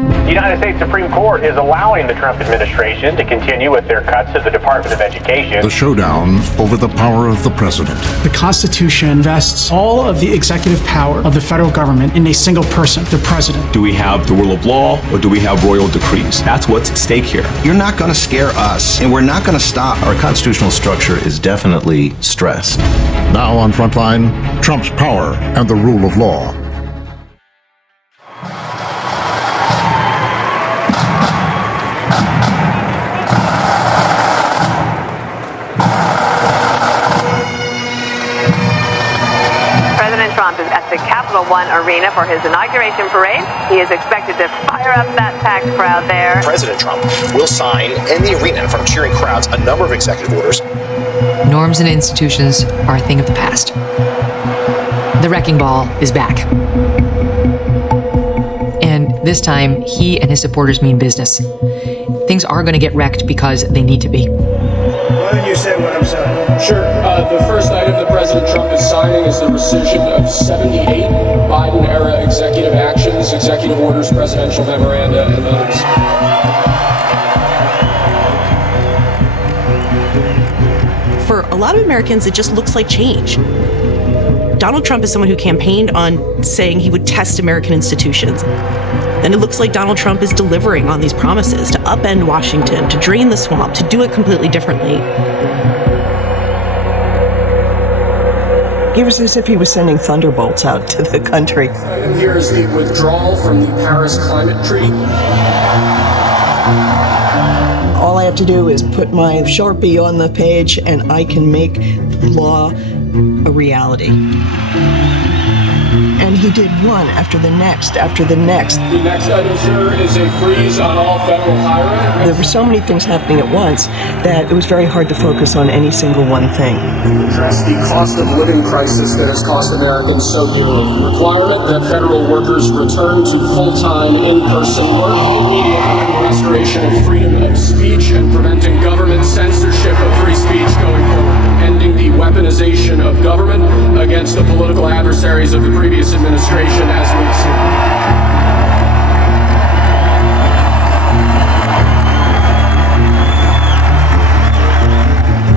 The United States Supreme Court is allowing the Trump administration to continue with their cuts to the Department of Education. The showdown over the power of the president. The Constitution vests all of the executive power of the federal government in a single person, the president. Do we have the rule of law or do we have royal decrees? That's what's at stake here. You're not going to scare us, and we're not going to stop. Our constitutional structure is definitely stressed. Now on Frontline, Trump's power and the rule of law. Trump is at the Capital One Arena for his inauguration parade. He is expected to fire up that packed crowd there. President Trump will sign in the arena in front of cheering crowds a number of executive orders. Norms and institutions are a thing of the past. The wrecking ball is back. And this time, he and his supporters mean business. Things are going to get wrecked because they need to be. Why don't you say what I'm saying? Sure. The first item that President Trump is signing is the rescission of 78 Biden-era executive actions, executive orders, presidential memoranda, and others. For a lot of Americans, it just looks like change. Donald Trump is someone who campaigned on saying he would test American institutions. And it looks like Donald Trump is delivering on these promises to upend Washington, to drain the swamp, to do it completely differently. It was as if he was sending thunderbolts out to the country. And here is the withdrawal from the Paris Climate Treaty. All I have to do is put my Sharpie on the page and I can make law a reality. And he did one after the next, after the next. The next item, sir, is a freeze on all federal hiring. There were so many things happening at once that it was very hard to focus on any single one thing. To address the cost of living crisis that has cost Americans so dearly. Requirement that federal workers return to full-time, in-person work. Immediate restoration of freedom of speech and preventing government censorship of free speech going forward. Ending the weaponization of government against the political adversaries of the previous administration, as we've seen.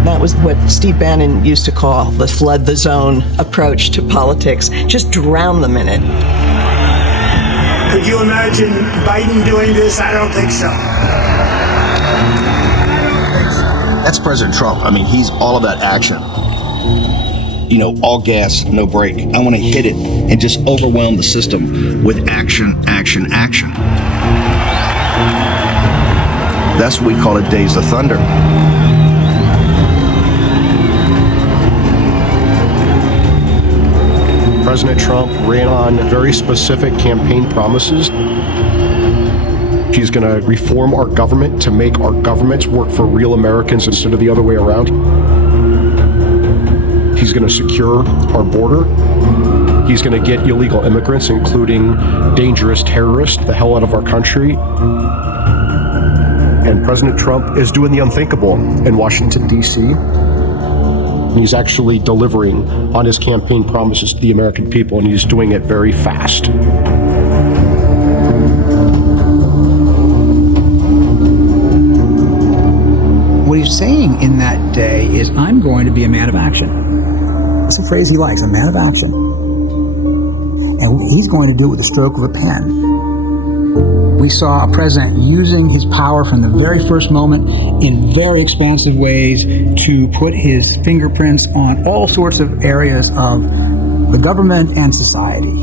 That was what Steve Bannon used to call the flood the zone approach to politics. Just drown them in it. Could you imagine Biden doing this? I don't think so. That's President Trump. I mean, he's all about action. You know, all gas, no brake. I want to hit it and just overwhelm the system with action, action, action. That's what we call it, Days of Thunder. President Trump ran on very specific campaign promises. He's going to reform our government to make our governments work for real Americans instead of the other way around. He's going to secure our border. He's going to get illegal immigrants, including dangerous terrorists, the hell out of our country. And President Trump is doing the unthinkable in Washington, D.C. He's actually delivering on his campaign promises to the American people, and he's doing it very fast. What he's saying in that day is, I'm going to be a man of action. That's a phrase he likes, a man of action. And he's going to do it with the stroke of a pen. We saw a president using his power from the very first moment in very expansive ways to put his fingerprints on all sorts of areas of the government and society.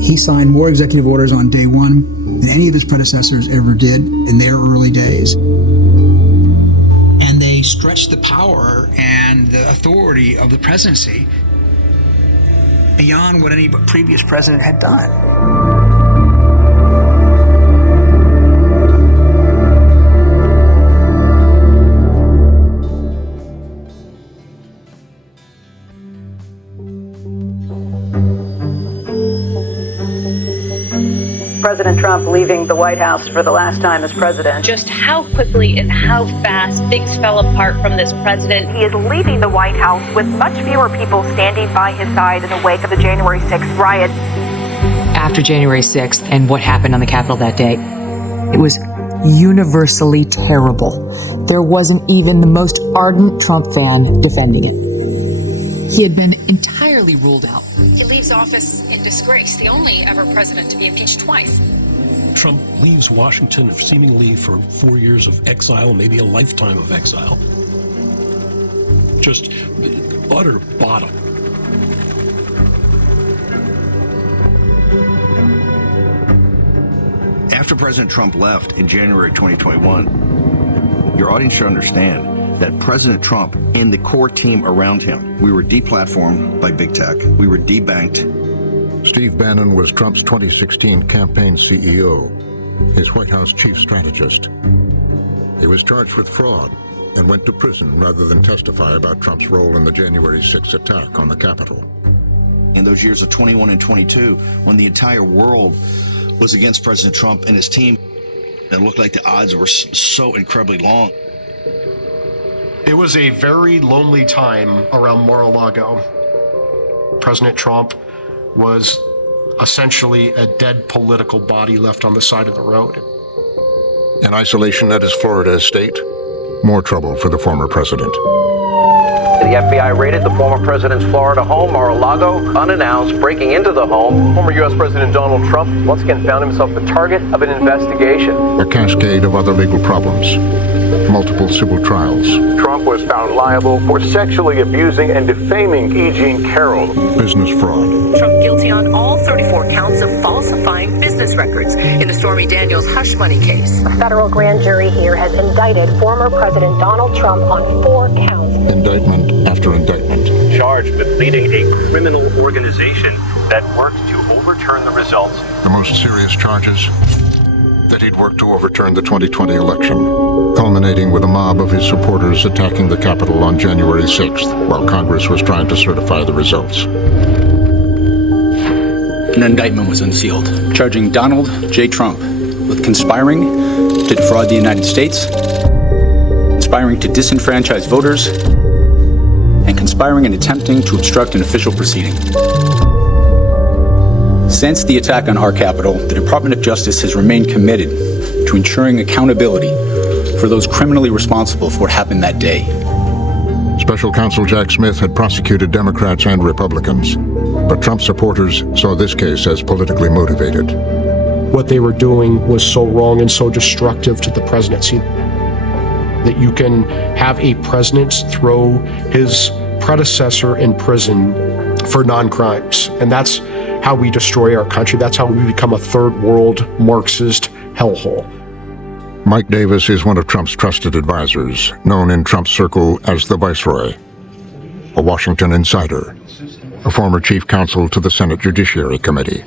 He signed more executive orders on day one than any of his predecessors ever did in their early days. And they stretched the power and the authority of the presidency beyond what any previous president had done. President Trump leaving the White House for the last time as president. Just how quickly and how fast things fell apart from this president. He is leaving the White House with much fewer people standing by his side in the wake of the January 6th riot. after January 6th and what happened on the Capitol that day. It was universally terrible. There wasn't even the most ardent Trump fan defending it. He had been entirely ruled out. He leaves office in disgrace, the only ever president to be impeached twice. Trump leaves Washington seemingly for 4 years of exile, maybe a lifetime of exile. Just utter bottom. After President Trump left in January 2021, your audience should understand that President Trump and the core team around him, we were deplatformed by big tech. We were debanked. Steve Bannon was Trump's 2016 campaign CEO, his White House chief strategist. He was charged with fraud and went to prison rather than testify about Trump's role in the January 6th attack on the Capitol. In those years of 21 and 22, when the entire world was against President Trump and his team, it looked like the odds were so incredibly long. It was a very lonely time around Mar-a-Lago. President Trump was essentially a dead political body left on the side of the road. In isolation at his Florida estate, more trouble for the former president. The FBI raided the former president's Florida home, Mar-a-Lago, unannounced, breaking into the home. Former U.S. President Donald Trump once again found himself the target of an investigation. A cascade of other legal problems, multiple civil trials. Trump was found liable for sexually abusing and defaming E. Jean Carroll. Business fraud. Trump guilty on all 34 counts of falsifying business records in the Stormy Daniels hush money case. A federal grand jury here has indicted former President Donald Trump on 4 counts. Indictment after indictment. Charged with leading a criminal organization that worked to overturn the results. The most serious charges? That he'd worked to overturn the 2020 election, culminating with a mob of his supporters attacking the Capitol on January 6th, while Congress was trying to certify the results. An indictment was unsealed, charging Donald J. Trump with conspiring to defraud the United States, conspiring to disenfranchise voters, and conspiring and attempting to obstruct an official proceeding. Since the attack on our Capitol, the Department of Justice has remained committed to ensuring accountability for those criminally responsible for what happened that day. Special Counsel Jack Smith had prosecuted Democrats and Republicans, but Trump supporters saw this case as politically motivated. What they were doing was so wrong and so destructive to the presidency that you can have a president throw his predecessor in prison for non-crimes. And that's how we destroy our country. That's how we become a third world Marxist hellhole. Mike Davis is one of Trump's trusted advisors, known in Trump's circle as the Viceroy, a Washington insider, a former chief counsel to the Senate Judiciary Committee.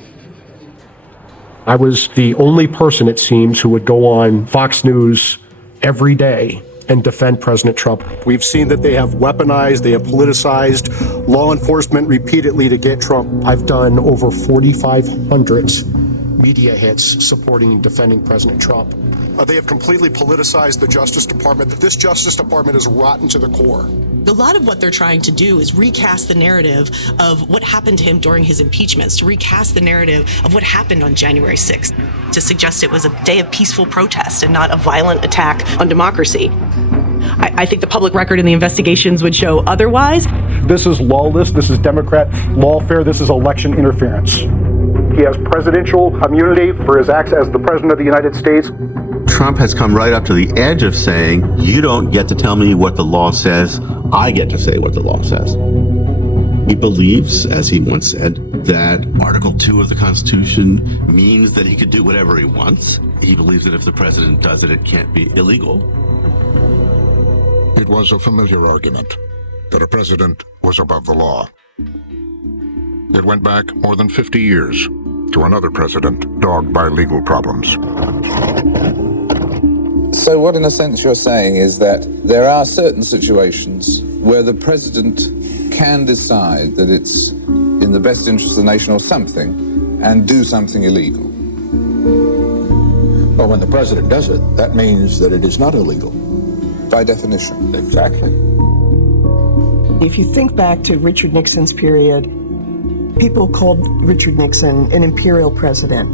I was the only person, it seems, who would go on Fox News every day and defend President Trump. We've seen that they have weaponized, they have politicized law enforcement repeatedly to get Trump. I've done over 4,500 media hits supporting and defending President Trump. They have completely politicized the Justice Department. This Justice Department is rotten to the core. A lot of what they're trying to do is recast the narrative of what happened to him during his impeachments, to recast the narrative of what happened on January 6th, to suggest it was a day of peaceful protest and not a violent attack on democracy. I think the public record and the investigations would show otherwise. This is lawless, this is Democrat lawfare, this is election interference. He has presidential immunity for his acts as the President of the United States. Trump has come right up to the edge of saying, you don't get to tell me what the law says, I get to say what the law says. He believes, as he once said, that Article 2 of the Constitution means that he could do whatever he wants. He believes that if the president does it, it can't be illegal. It was a familiar argument that a president was above the law. It went back more than 50 years to another president dogged by legal problems. So what, in a sense, you're saying is that there are certain situations where the president can decide that it's in the best interest of the nation or something and do something illegal. Well, when the president does it, that means that it is not illegal. By definition. Exactly. If you think back to Richard Nixon's period, People called Richard Nixon an imperial president.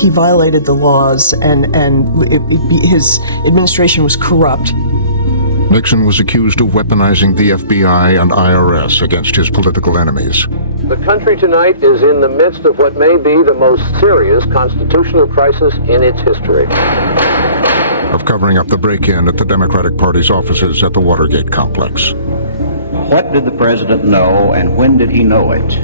He violated the laws, and his administration was corrupt. Nixon was accused of weaponizing the FBI and IRS against his political enemies. The country tonight is in the midst of what may be the most serious constitutional crisis in its history. Of covering up the break-in at the Democratic Party's offices at the Watergate complex. What did the president know, and when did he know it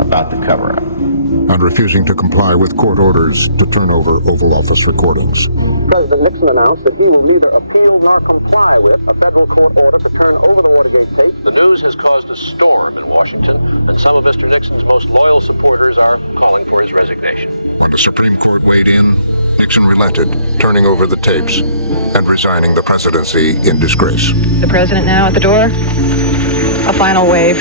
about the cover-up? And refusing to comply with court orders to turn over Oval Office recordings. President Nixon announced that he will neither appeal nor comply with a federal court order to turn over the Watergate tape. The news has caused a storm in Washington, and some of Mr. Nixon's most loyal supporters are calling for his resignation. When the Supreme Court weighed in, Nixon relented, turning over the tapes and resigning the presidency in disgrace. The president now at the door. A final wave.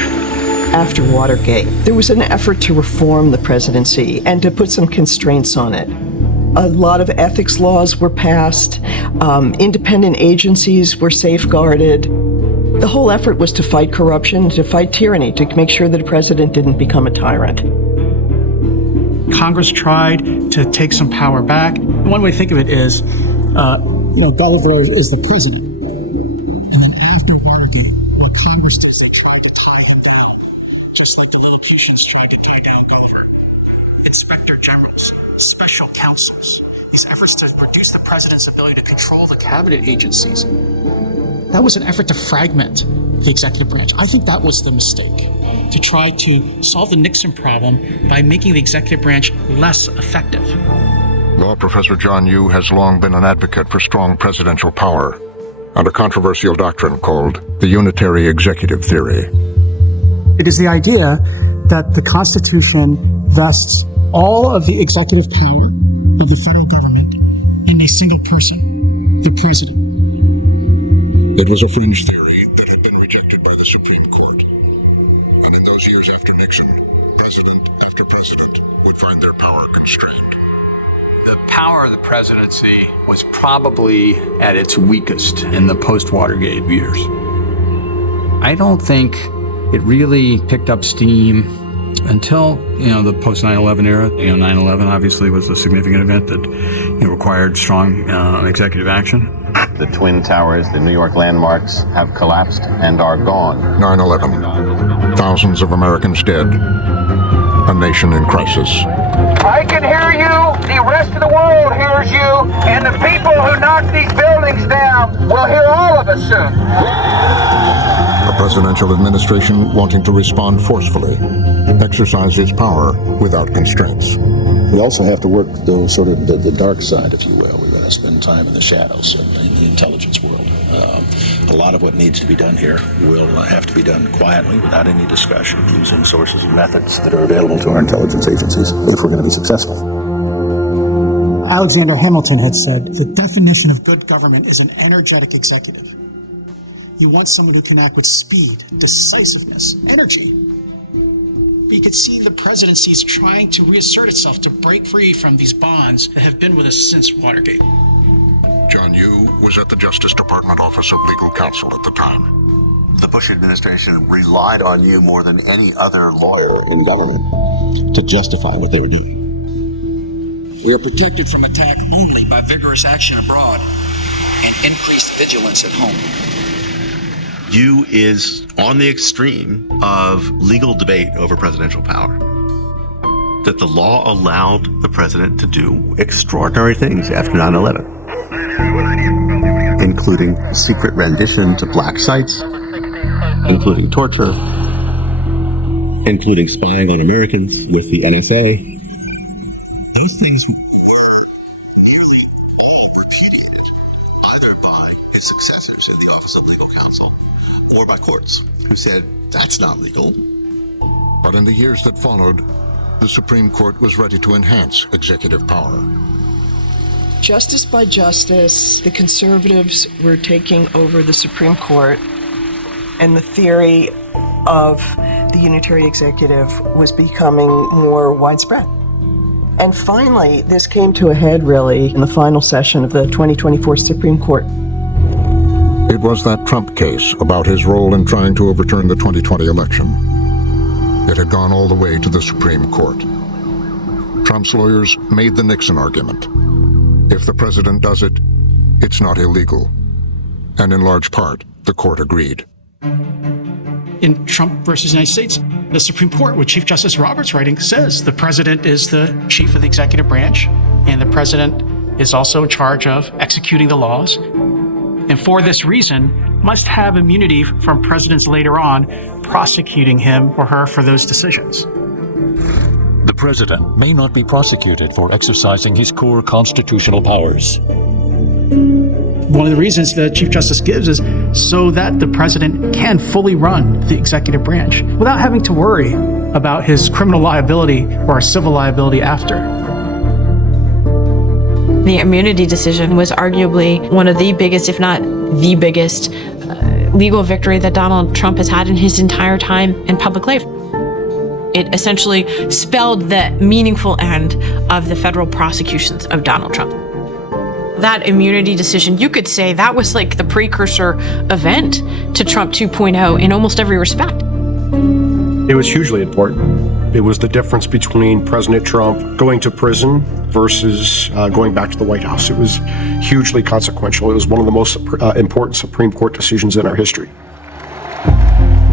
After Watergate, there was an effort to reform the presidency and to put some constraints on it. A lot of ethics laws were passed. Independent agencies were safeguarded. The whole effort was to fight corruption, to fight tyranny, to make sure that a president didn't become a tyrant. Congress tried to take some power back. One way to think of it is, Bolivar is the president. And then after Watergate, what Congress does, they try to tie him down, just like the politicians tried to tie down Carter. Inspector generals, special counsels, these efforts to reduce the president's ability to control the cabinet agencies. That was an effort to fragment the executive branch. I think that was the mistake, to try to solve the Nixon problem by making the executive branch less effective. Law professor John Yoo has long been an advocate for strong presidential power and a controversial doctrine called the unitary executive theory. It is the idea that the Constitution vests all of the executive power of the federal government in a single person, the president. It was a fringe theory that had been rejected by the Supreme Court. And in those years after Nixon, president after president would find their power constrained. The power of the presidency was probably at its weakest in the post-Watergate years. I don't think it really picked up steam until, the post 9/11 era. 9/11 obviously was a significant event that required strong executive action. The Twin Towers, the New York landmarks, have collapsed and are gone. 9/11. Thousands of Americans dead. A nation in crisis. I can hear you, the rest of the world hears you, and the people who knocked these buildings down will hear all of us soon. A presidential administration wanting to respond forcefully, exercise its power without constraints. We also have to work the dark side, if you will. We've got to spend time in the shadows in the intelligence world. A lot of what needs to be done here will have to be done quietly, without any discussion, using sources and methods that are available to our intelligence agencies if we're going to be successful. Alexander Hamilton had said, the definition of good government is an energetic executive. You want someone who can act with speed, decisiveness, energy. But you could see the presidency is trying to reassert itself to break free from these bonds that have been with us since Watergate. John Yoo was at the Justice Department Office of Legal Counsel at the time. The Bush administration relied on you more than any other lawyer in government to justify what they were doing. We are protected from attack only by vigorous action abroad and increased vigilance at home. You is on the extreme of legal debate over presidential power. That the law allowed the president to do extraordinary things after 9/11. Including secret rendition to black sites, including torture, including spying on Americans with the NSA. Those things were nearly all repudiated, either by his successors in the Office of Legal Counsel or by courts, who said, that's not legal. But in the years that followed, the Supreme Court was ready to enhance executive power. Justice by justice, the conservatives were taking over the Supreme Court, and the theory of the unitary executive was becoming more widespread. And finally, this came to a head, really, in the final session of the 2024 Supreme Court. It was that Trump case about his role in trying to overturn the 2020 election. It had gone all the way to the Supreme Court. Trump's lawyers made the Nixon argument. If the president does it, it's not illegal. And in large part, the court agreed. In Trump versus United States, the Supreme Court, with Chief Justice Roberts writing, says the president is the chief of the executive branch, and the president is also in charge of executing the laws. And for this reason, must have immunity from presidents later on prosecuting him or her for those decisions. The president may not be prosecuted for exercising his core constitutional powers. One of the reasons the Chief Justice gives is so that the president can fully run the executive branch without having to worry about his criminal liability or civil liability after. The immunity decision was arguably one of the biggest, if not the biggest, legal victory that Donald Trump has had in his entire time in public life. It essentially spelled the meaningful end of the federal prosecutions of Donald Trump. That immunity decision, you could say that was like the precursor event to Trump 2.0 in almost every respect. It was hugely important. It was the difference between President Trump going to prison versus going back to the White House. It was hugely consequential. It was one of the most important Supreme Court decisions in our history.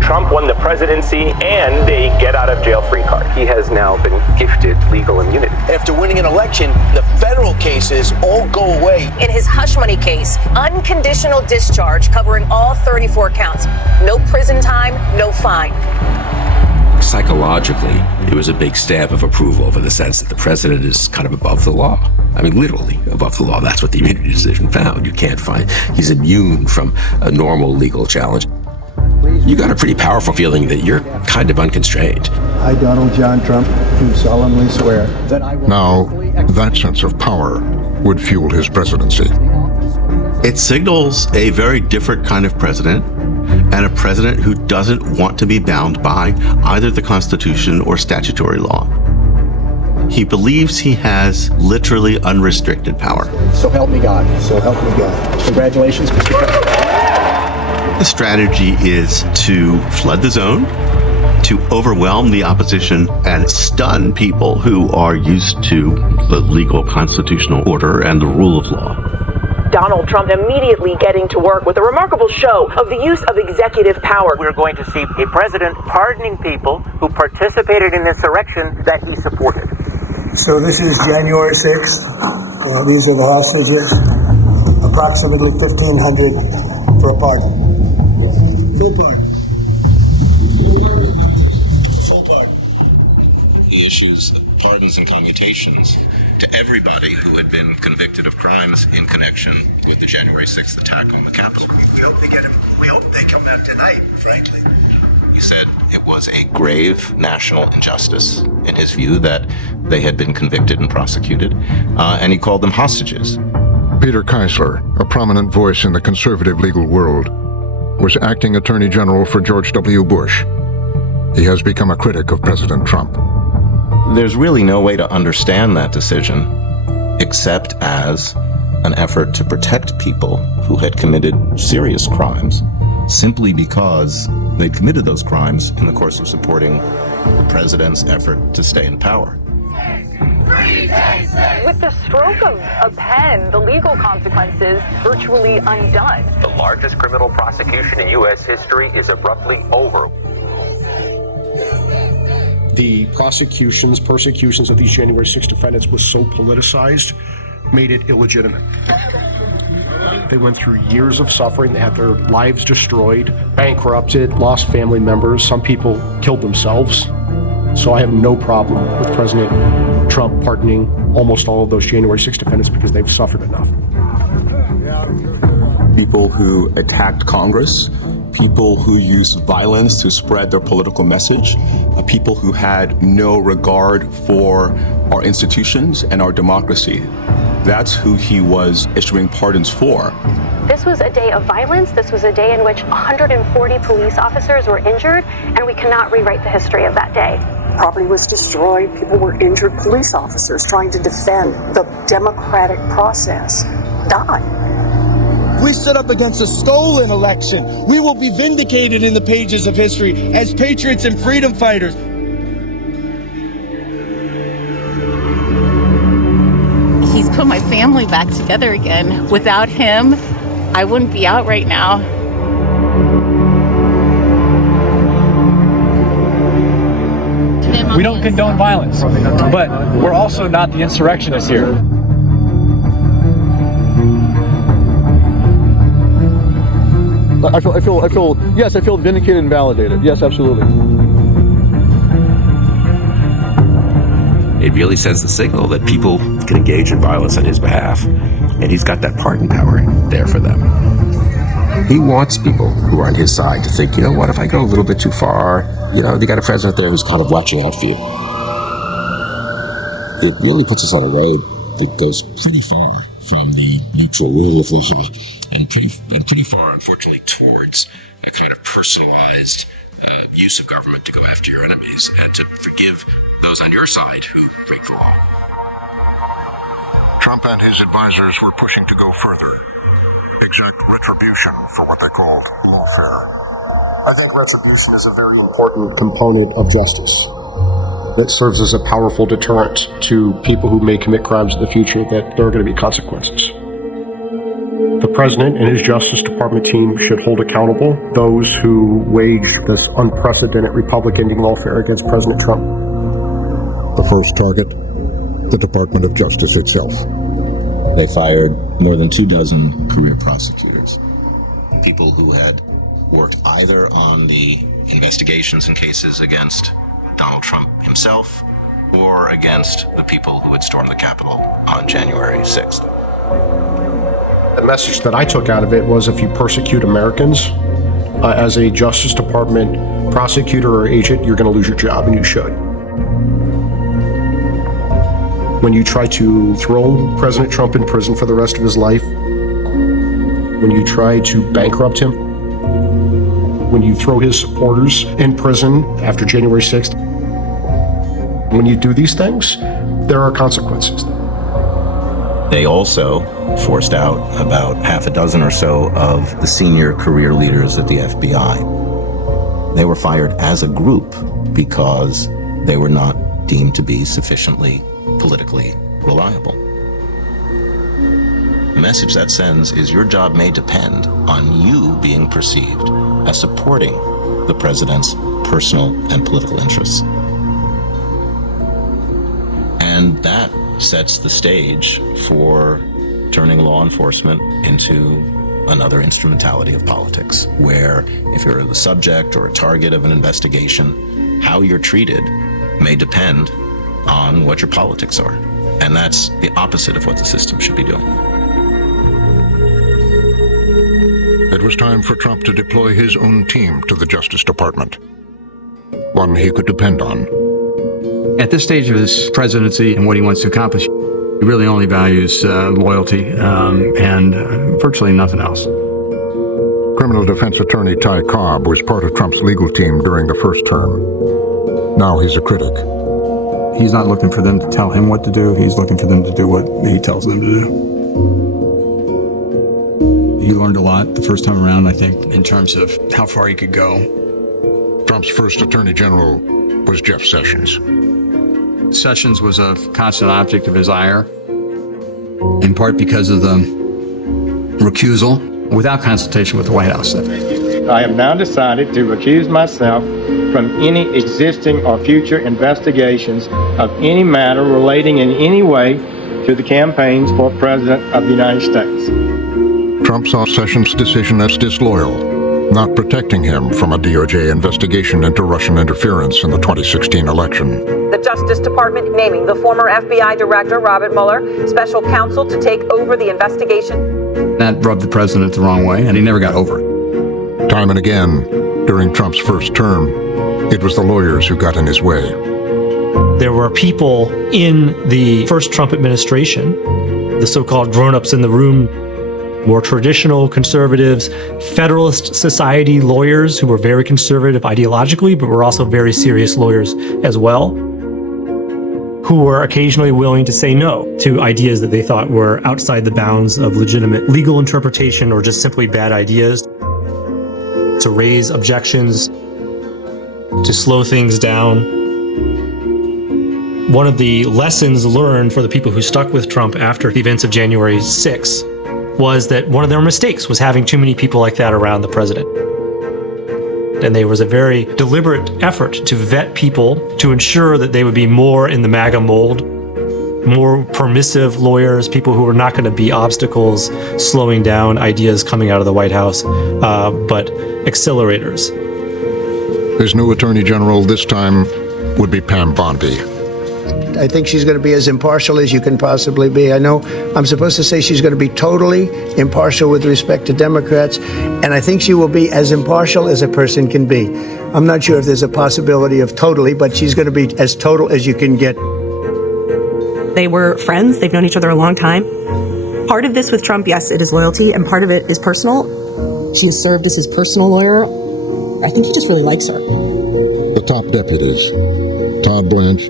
Trump won the presidency and a get-out-of-jail-free card. He has now been gifted legal immunity. After winning an election, the federal cases all go away. In his hush money case, unconditional discharge covering all 34 counts. No prison time, no fine. Psychologically, it was a big stamp of approval for the sense that the president is kind of above the law. I mean, literally above the law. That's what the immunity decision found. You can't find, he's immune from a normal legal challenge. You got a pretty powerful feeling that you're kind of unconstrained. I, Donald John Trump, do solemnly swear that I will. Now, that sense of power would fuel his presidency. It signals a very different kind of president, and a president who doesn't want to be bound by either the Constitution or statutory law. He believes he has literally unrestricted power. So help me God. So help me God. Congratulations, Mr. President. The strategy is to flood the zone, to overwhelm the opposition, and stun people who are used to the legal constitutional order and the rule of law. Donald Trump immediately getting to work with a remarkable show of the use of executive power. We're going to see a president pardoning people who participated in insurrection that he supported. So this is January 6th. These are the hostages. Approximately 1,500 for a pardon. Full pardon. Full pardon. He issues pardons and commutations to everybody who had been convicted of crimes in connection with the January 6th attack on the Capitol. We hope they get him. We hope they come out tonight, frankly. He said it was a grave national injustice, in his view, that they had been convicted and prosecuted, and he called them hostages. Peter Keisler, a prominent voice in the conservative legal world, was acting Attorney General for George W. Bush. He has become a critic of President Trump. There's really no way to understand that decision except as an effort to protect people who had committed serious crimes simply because they'd committed those crimes in the course of supporting the president's effort to stay in power. With the stroke of a pen, the legal consequences virtually undone. The largest criminal prosecution in U.S. history is abruptly over. The persecutions of these January 6 defendants was so politicized, made it illegitimate. They went through years of suffering. They had their lives destroyed, bankrupted, lost family members. Some people killed themselves. So I have no problem with President Trump pardoning almost all of those January 6 defendants because they've suffered enough. People who attacked Congress, people who used violence to spread their political message, people who had no regard for our institutions and our democracy. That's who he was issuing pardons for. This was a day of violence. This was a day in which 140 police officers were injured, and we cannot rewrite the history of that day. Property was destroyed. People were injured. Police officers trying to defend the democratic process died. We stood up against a stolen election. We will be vindicated in the pages of history as patriots and freedom fighters. put my family back together again. Without him, I wouldn't be out right now. We don't condone violence, but we're also not the insurrectionists here. I feel vindicated and validated. Yes, absolutely. It really sends the signal that people can engage in violence on his behalf, and he's got that pardon power there for them. He wants people who are on his side to think, you know what, if I go a little bit too far, you got a president there who's kind of watching out for you. It really puts us on a road that goes pretty far from the neutral rule of law and pretty far, unfortunately, towards a kind of personalized use of government to go after your enemies and to forgive those on your side who break the law. Trump and his advisors were pushing to go further. Exact retribution for what they called lawfare. I think retribution is a very important component of justice. That serves as a powerful deterrent to people who may commit crimes in the future, that there are going to be consequences. The president and his Justice Department team should hold accountable those who wage this unprecedented republic-ending lawfare against President Trump. The first target, the Department of Justice itself. They fired more than 24 career prosecutors, people who had worked either on the investigations and cases against Donald Trump himself or against the people who had stormed the Capitol on January 6th. The message that I took out of it was, if you persecute Americans as a Justice Department prosecutor or agent, you're going to lose your job, and you should. When you try to throw President Trump in prison for the rest of his life, when you try to bankrupt him, when you throw his supporters in prison after January 6th, when you do these things, there are consequences. They also forced out about half a dozen or so of the senior career leaders at the FBI. They were fired as a group because they were not deemed to be sufficiently politically reliable. The message that sends is your job may depend on you being perceived as supporting the president's personal and political interests. And that sets the stage for turning law enforcement into another instrumentality of politics, where if you're the subject or a target of an investigation, how you're treated may depend on what your politics are. And that's the opposite of what the system should be doing. It was time for Trump to deploy his own team to the Justice Department, one he could depend on. At this stage of his presidency and what he wants to accomplish, he really only values loyalty and virtually nothing else. Criminal defense attorney Ty Cobb was part of Trump's legal team during the first term. Now he's a critic. He's not looking for them to tell him what to do. He's looking for them to do what he tells them to do. He learned a lot the first time around, I think, in terms of how far he could go. Trump's first attorney general was Jeff Sessions. Sessions was a constant object of his ire, in part because of the recusal without consultation with the White House. I have now decided to recuse myself from any existing or future investigations of any matter relating in any way to the campaigns for President of the United States. Trump saw Sessions' decision as disloyal, not protecting him from a DOJ investigation into Russian interference in the 2016 election. The Justice Department naming the former FBI Director Robert Mueller special counsel to take over the investigation. That rubbed the president the wrong way, and he never got over it. Time and again, during Trump's first term, it was the lawyers who got in his way. There were people in the first Trump administration, the so-called grown-ups in the room, more traditional conservatives, Federalist Society lawyers who were very conservative ideologically, but were also very serious lawyers as well, who were occasionally willing to say no to ideas that they thought were outside the bounds of legitimate legal interpretation or just simply bad ideas, to raise objections, to slow things down. One of the lessons learned for the people who stuck with Trump after the events of January 6 was that one of their mistakes was having too many people like that around the president. And there was a very deliberate effort to vet people to ensure that they would be more in the MAGA mold, more permissive lawyers, people who were not going to be obstacles slowing down ideas coming out of the White House, but accelerators. His new Attorney General this time would be Pam Bondi. I think she's going to be as impartial as you can possibly be. I know I'm supposed to say she's going to be totally impartial with respect to Democrats, and I think she will be as impartial as a person can be. I'm not sure if there's a possibility of totally, but she's going to be as total as you can get. They were friends. They've known each other a long time. Part of this with Trump, yes, it is loyalty, and part of it is personal. She has served as his personal lawyer. I think he just really likes her. The top deputies, Todd Blanche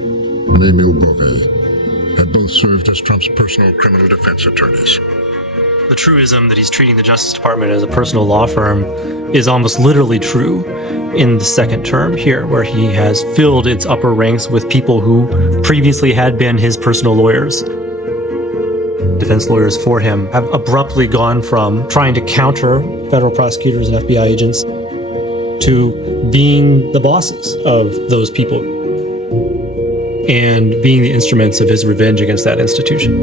and Emile Beauvais, had both served as Trump's personal criminal defense attorneys. The truism that he's treating the Justice Department as a personal law firm is almost literally true in the second term here, where he has filled its upper ranks with people who previously had been his personal lawyers. Defense lawyers for him have abruptly gone from trying to counter federal prosecutors and FBI agents to being the bosses of those people and being the instruments of his revenge against that institution.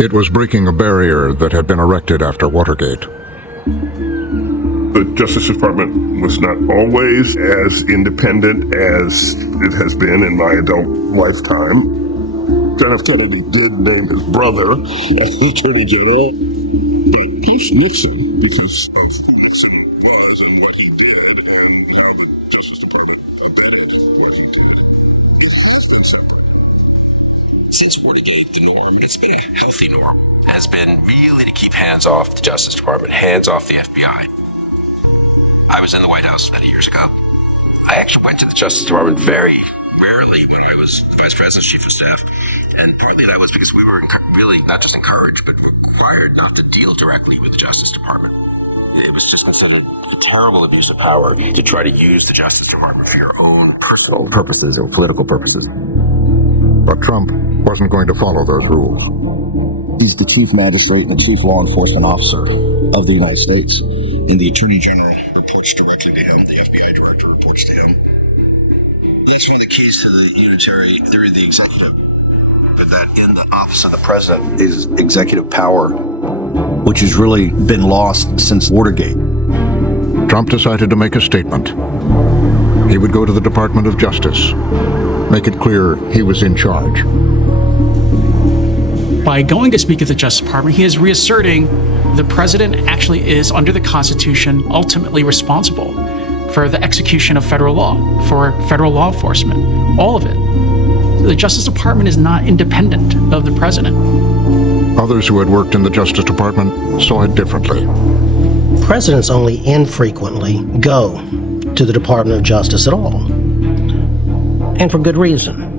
It was breaking a barrier that had been erected after Watergate. The Justice Department was not always as independent as it has been in my adult lifetime. John F. Kennedy did name his brother as Attorney General, but post-Nixon, because of who Nixon was and what he did and how the Justice Department abetted what he did, it has been separate. Since Watergate, the norm, it's been a healthy norm, has been really to keep hands off the Justice Department, hands off the FBI. I was in the White House many years ago. I actually went to the Justice Department very rarely when I was the Vice President's Chief of Staff, and partly that was because we were really not just encouraged, but required not to deal directly with the Justice Department. It was just considered a terrible abuse of power to try to use the Justice Department for your own personal purposes or political purposes. But Trump wasn't going to follow those rules. He's the chief magistrate and the chief law enforcement officer of the United States, and the Attorney General reports directly to him. The FBI director reports to him. That's one of the keys to the unitary theory of the executive, that in the office of the president is executive power, which has really been lost since Watergate. Trump decided to make a statement. He would go to the Department of Justice, make it clear he was in charge. By going to speak at the Justice Department, he is reasserting the president actually is, under the Constitution, ultimately responsible for the execution of federal law, for federal law enforcement, all of it. The Justice Department is not independent of the president. Others who had worked in the Justice Department saw it differently. Presidents only infrequently go to the Department of Justice at all, and for good reason.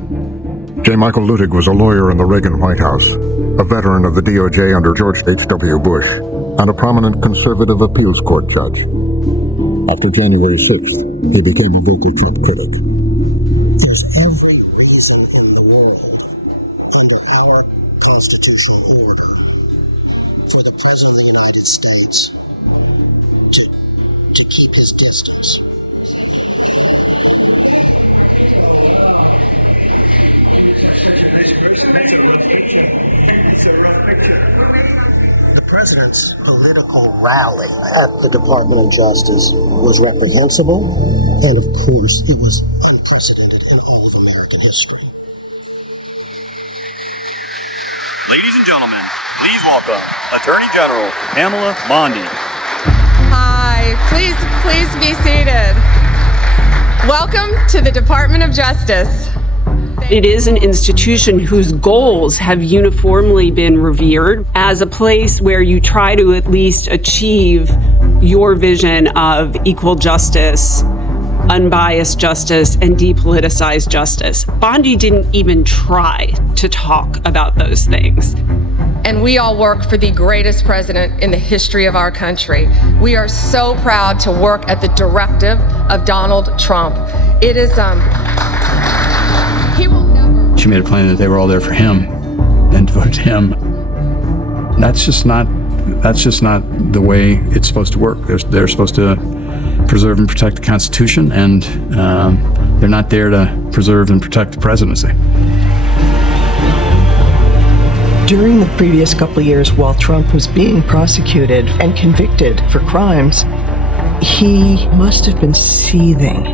J. Michael Luttig was a lawyer in the Reagan White House, a veteran of the DOJ under George H.W. Bush, and a prominent conservative appeals court judge. After January 6th, he became a vocal Trump critic. There's every reason in the world, under our constitutional order, for the President of the United States to keep his distance. The president's political rally at the Department of Justice was reprehensible, and of course, it was unprecedented in all of American history. Ladies and gentlemen, please welcome Attorney General Pamela Bondi. Hi, please be seated. Welcome to the Department of Justice. It is an institution whose goals have uniformly been revered as a place where you try to at least achieve your vision of equal justice, unbiased justice, and depoliticized justice. Bondi didn't even try to talk about those things. And we all work for the greatest president in the history of our country. We are so proud to work at the directive of Donald Trump. It is, he will never. She made a plan that they were all there for him and devoted to him. That's just not the way it's supposed to work. They're supposed to preserve and protect the Constitution, and they're not there to preserve and protect the presidency. During the previous couple of years, while Trump was being prosecuted and convicted for crimes, he must have been seething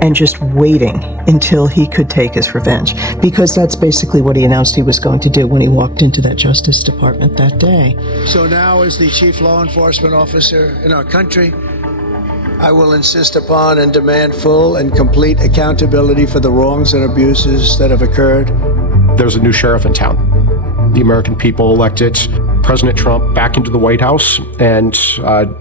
and just waiting until he could take his revenge, because that's basically what he announced he was going to do when he walked into that Justice Department that day. So now, as the chief law enforcement officer in our country, I will insist upon and demand full and complete accountability for the wrongs and abuses that have occurred. There's a new sheriff in town. The American people elected President Trump back into the White House, and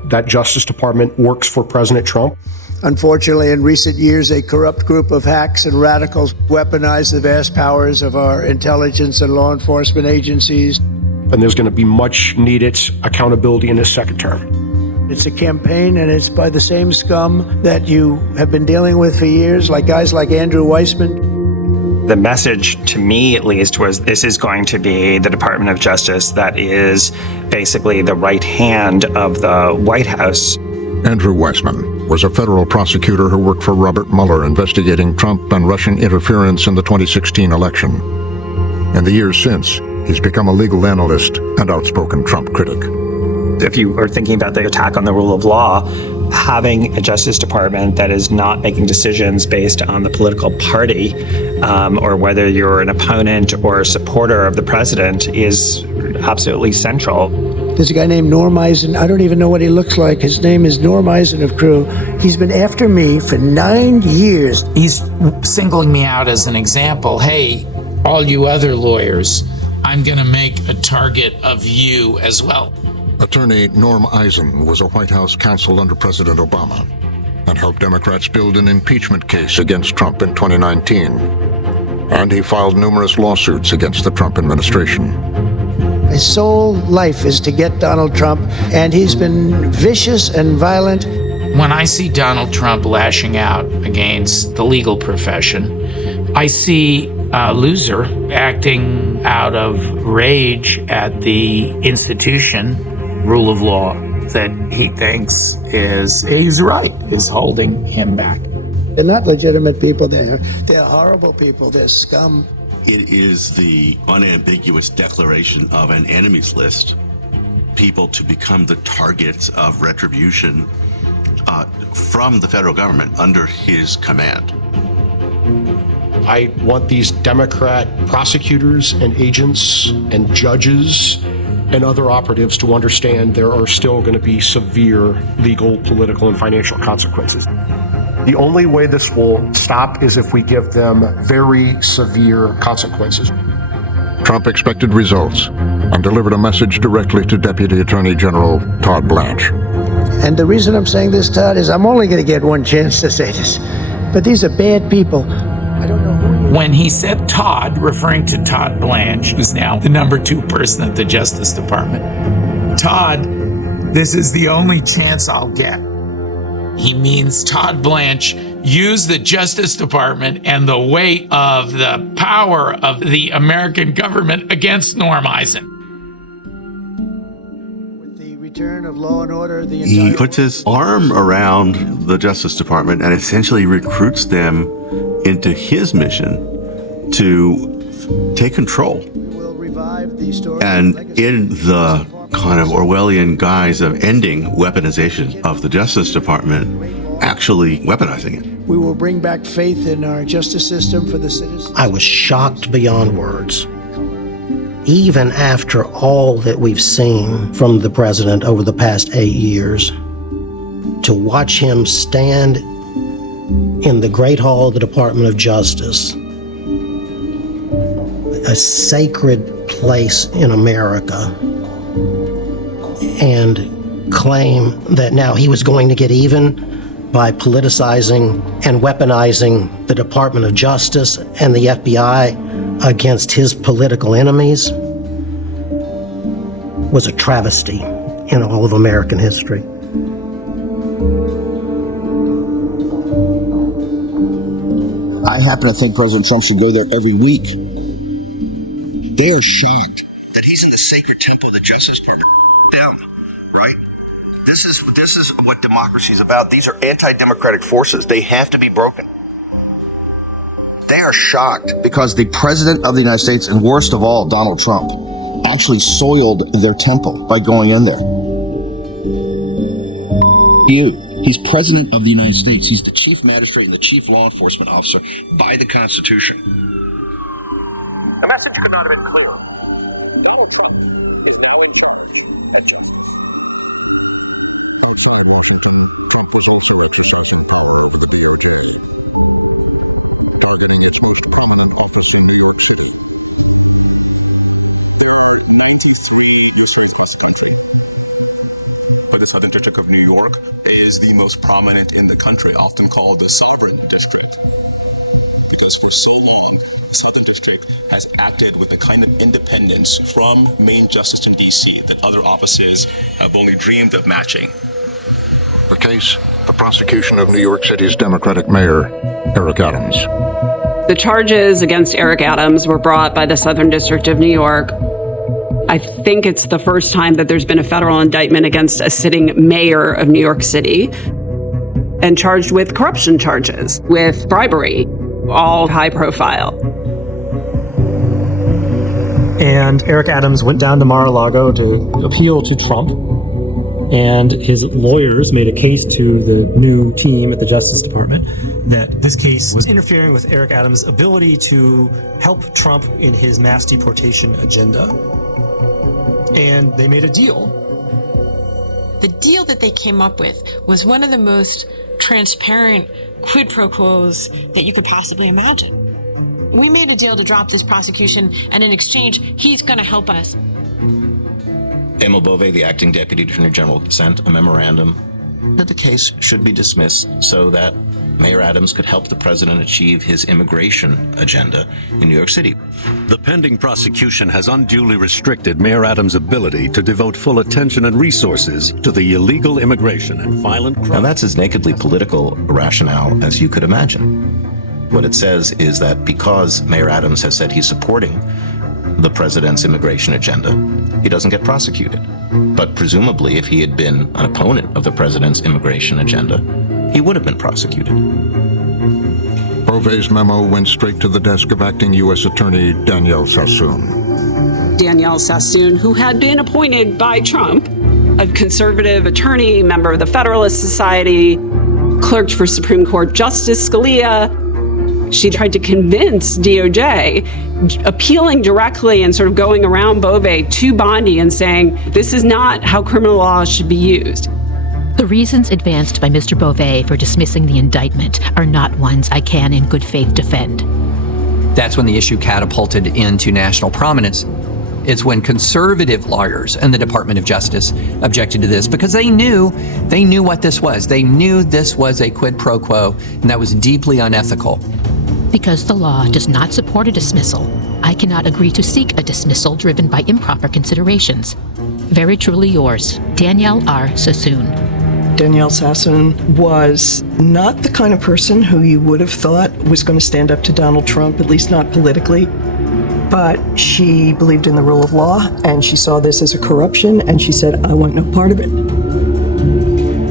that Justice Department works for President Trump. Unfortunately, in recent years, a corrupt group of hacks and radicals weaponized the vast powers of our intelligence and law enforcement agencies. And there's going to be much needed accountability in his second term. It's a campaign, and it's by the same scum that you have been dealing with for years, like guys like Andrew Weissman. The message, to me at least, was this is going to be the Department of Justice that is basically the right hand of the White House. Andrew Weissman was a federal prosecutor who worked for Robert Mueller investigating Trump and Russian interference in the 2016 election. In the years since, he's become a legal analyst and outspoken Trump critic. If you are thinking about the attack on the rule of law, having a Justice Department that is not making decisions based on the political party or whether you're an opponent or a supporter of the president is absolutely central. There's a guy named Norm Eisen. I don't even know what he looks like. His name is Norm Eisen of Crew. He's been after me for 9 years. He's singling me out as an example. Hey, all you other lawyers, I'm going to make a target of you as well. Attorney Norm Eisen was a White House counsel under President Obama and helped Democrats build an impeachment case against Trump in 2019. And he filed numerous lawsuits against the Trump administration. His sole life is to get Donald Trump, and he's been vicious and violent. When I see Donald Trump lashing out against the legal profession, I see a loser acting out of rage at the institution, rule of law, that he thinks he's right, is holding him back. They're not legitimate people. They're horrible people. They're scum. It is the unambiguous declaration of an enemies list, people to become the targets of retribution from the federal government under his command. I want these Democrat prosecutors and agents and judges and other operatives to understand there are still going to be severe legal, political, and financial consequences. The only way this will stop is if we give them very severe consequences. Trump expected results and delivered a message directly to Deputy Attorney General Todd Blanche. And the reason I'm saying this, Todd, is I'm only going to get one chance to say this, but these are bad people. I don't know who. When he said Todd, referring to Todd Blanche, who's now the number 2 person at the Justice Department, Todd, this is the only chance I'll get. He means Todd Blanche used the Justice Department and the weight of the power of the American government against Norm Eisen. With the return of law and order, He puts his arm around the Justice Department and essentially recruits them into his mission to take control. And in the kind of Orwellian guise of ending weaponization of the Justice Department, actually weaponizing it. We will bring back faith in our justice system for the citizens. I was shocked beyond words. Even after all that we've seen from the president over the past 8 years, to watch him stand in the Great Hall of the Department of Justice, a sacred place in America, and claim that now he was going to get even by politicizing and weaponizing the Department of Justice and the FBI against his political enemies was a travesty in all of American history. I happen to think President Trump should go there every week. They are shocked that he's in the sacred temple of the Justice Department. Them, right? This is what democracy is about. These are anti-democratic forces. They have to be broken. They are shocked because the President of the United States, and worst of all, Donald Trump, actually soiled their temple by going in there. He's President of the United States. He's the Chief Magistrate and the Chief Law Enforcement Officer by the Constitution. The message could not have been clearer. Donald Trump is now in charge of justice. Outside Washington, Trump was also exercising power over the DOJ, targeting its most prominent office in New York City. There are 93 newsrooms across the country. But the Southern District of New York is the most prominent in the country, often called the Sovereign District. Because for so long, the Southern District has acted with the kind of independence from main justice in D.C. that other offices have only dreamed of matching. The case, the prosecution of New York City's Democratic Mayor, Eric Adams. The charges against Eric Adams were brought by the Southern District of New York. I think it's the first time that there's been a federal indictment against a sitting mayor of New York City, and charged with corruption charges, with bribery, all high profile. And Eric Adams went down to Mar-a-Lago to appeal to Trump. And his lawyers made a case to the new team at the Justice Department that this case was interfering with Eric Adams' ability to help Trump in his mass deportation agenda. And they made a deal. The deal that they came up with was one of the most transparent quid pro quos that you could possibly imagine. We made a deal to drop this prosecution, and in exchange, he's going to help us. Emil Bove, the acting deputy attorney general, sent a memorandum that the case should be dismissed so that Mayor Adams could help the president achieve his immigration agenda in New York City. The pending prosecution has unduly restricted Mayor Adams' ability to devote full attention and resources to the illegal immigration and violent crime. Now that's as nakedly political rationale as you could imagine. What it says is that because Mayor Adams has said he's supporting the president's immigration agenda, he doesn't get prosecuted. But presumably, if he had been an opponent of the president's immigration agenda, he would have been prosecuted. Bove's memo went straight to the desk of acting U.S. Attorney Danielle Sassoon. Danielle Sassoon, who had been appointed by Trump, a conservative attorney, member of the Federalist Society, clerked for Supreme Court Justice Scalia. She tried to convince DOJ, appealing directly and sort of going around Bove to Bondi and saying, this is not how criminal law should be used. The reasons advanced by Mr. Bove for dismissing the indictment are not ones I can in good faith defend. That's when the issue catapulted into national prominence. It's when conservative lawyers and the Department of Justice objected to this because they knew what this was. They knew this was a quid pro quo, and that was deeply unethical. Because the law does not support a dismissal, I cannot agree to seek a dismissal driven by improper considerations. Very truly yours, Danielle R. Sassoon. Danielle Sassoon was not the kind of person who you would have thought was going to stand up to Donald Trump, at least not politically. But she believed in the rule of law, and she saw this as a corruption, and she said, I want no part of it.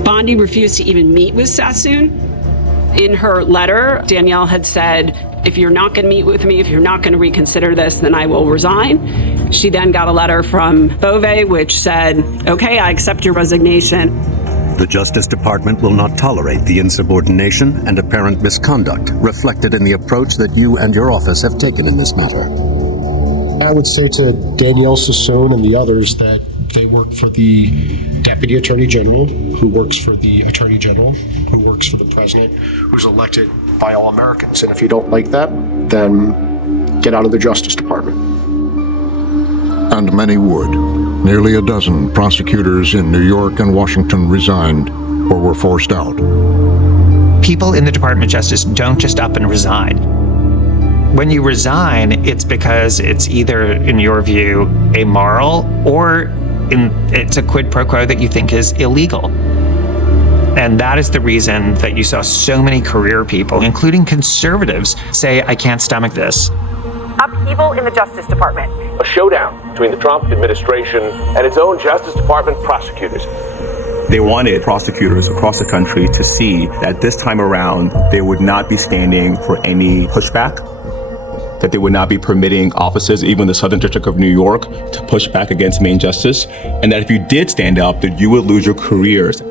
Bondi refused to even meet with Sassoon. In her letter, Danielle had said, if you're not going to meet with me, if you're not going to reconsider this, then I will resign. She then got a letter from Bove, which said, okay, I accept your resignation. The Justice Department will not tolerate the insubordination and apparent misconduct reflected in the approach that you and your office have taken in this matter. I would say to Danielle Sassoon and the others that they work for the Deputy Attorney General, who works for the Attorney General, who works for the President, who's elected by all Americans. And if you don't like that, then get out of the Justice Department. And many would. Nearly a dozen prosecutors in New York and Washington resigned or were forced out. People in the Department of Justice don't just up and resign. When you resign, it's because it's either, in your view, amoral or it's a quid pro quo that you think is illegal. And that is the reason that you saw so many career people, including conservatives, say, I can't stomach this. Upheaval in the Justice Department. A showdown between the Trump administration and its own Justice Department prosecutors. They wanted prosecutors across the country to see that this time around, they would not be standing for any pushback, that they would not be permitting officers, even the Southern District of New York, to push back against Main Justice, and that if you did stand up, that you would lose your careers.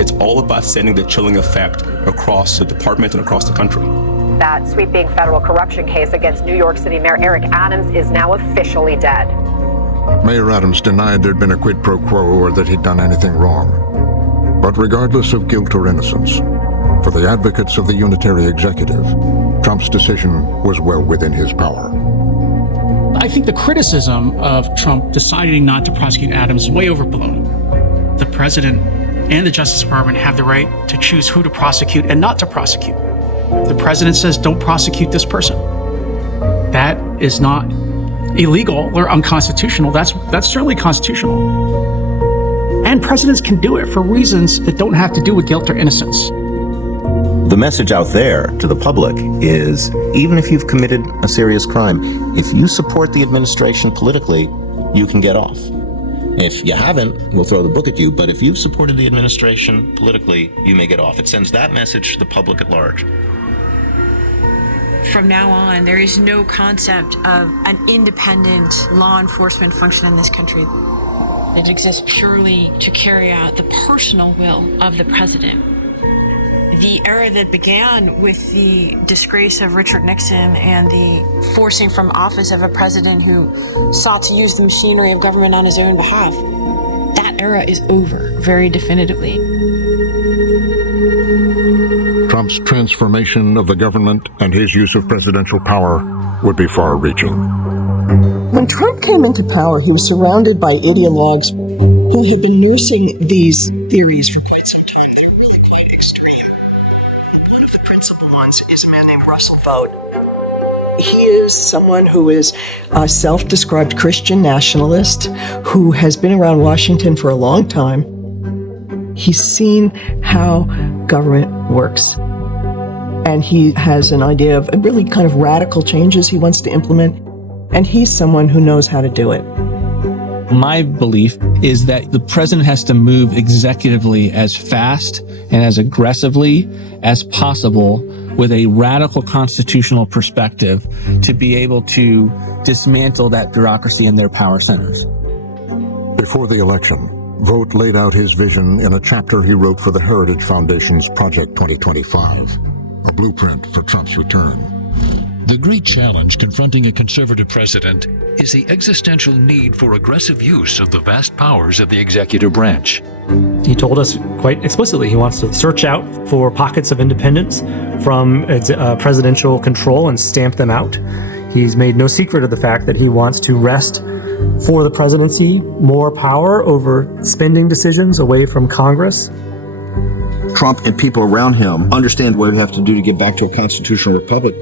It's all about sending the chilling effect across the department and across the country. That sweeping federal corruption case against New York City Mayor Eric Adams is now officially dead. Mayor Adams denied there'd been a quid pro quo or that he'd done anything wrong. But regardless of guilt or innocence, for the advocates of the unitary executive, Trump's decision was well within his power. I think the criticism of Trump deciding not to prosecute Adams is way overblown. The president and the Justice Department have the right to choose who to prosecute and not to prosecute. The president says, don't prosecute this person. That is not illegal or unconstitutional. That's certainly constitutional. And presidents can do it for reasons that don't have to do with guilt or innocence. The message out there to the public is, even if you've committed a serious crime, if you support the administration politically, you can get off. If you haven't, we'll throw the book at you, but if you've supported the administration politically, you may get off. It sends that message to the public at large. From now on, there is no concept of an independent law enforcement function in this country. It exists purely to carry out the personal will of the president. The era that began with the disgrace of Richard Nixon and the forcing from office of a president who sought to use the machinery of government on his own behalf, that era is over very definitively. Trump's transformation of the government and his use of presidential power would be far-reaching. When Trump came into power, he was surrounded by ideologues who had been nursing these theories for quite some time that are really quite extreme. One of the principal ones is a man named Russell Vought. He is someone who is a self-described Christian nationalist who has been around Washington for a long time. He's seen how government works. And he has an idea of really kind of radical changes he wants to implement. And he's someone who knows how to do it. My belief is that the president has to move executively as fast and as aggressively as possible with a radical constitutional perspective to be able to dismantle that bureaucracy in their power centers. Before the election, Vought laid out his vision in a chapter he wrote for the Heritage Foundation's Project 2025, a blueprint for Trump's return. The great challenge confronting a conservative president is the existential need for aggressive use of the vast powers of the executive branch. He told us quite explicitly he wants to search out for pockets of independence from presidential control and stamp them out. He's made no secret of the fact that he wants to wrest for the presidency more power over spending decisions away from Congress. Trump and people around him understand what we have to do to get back to a constitutional republic.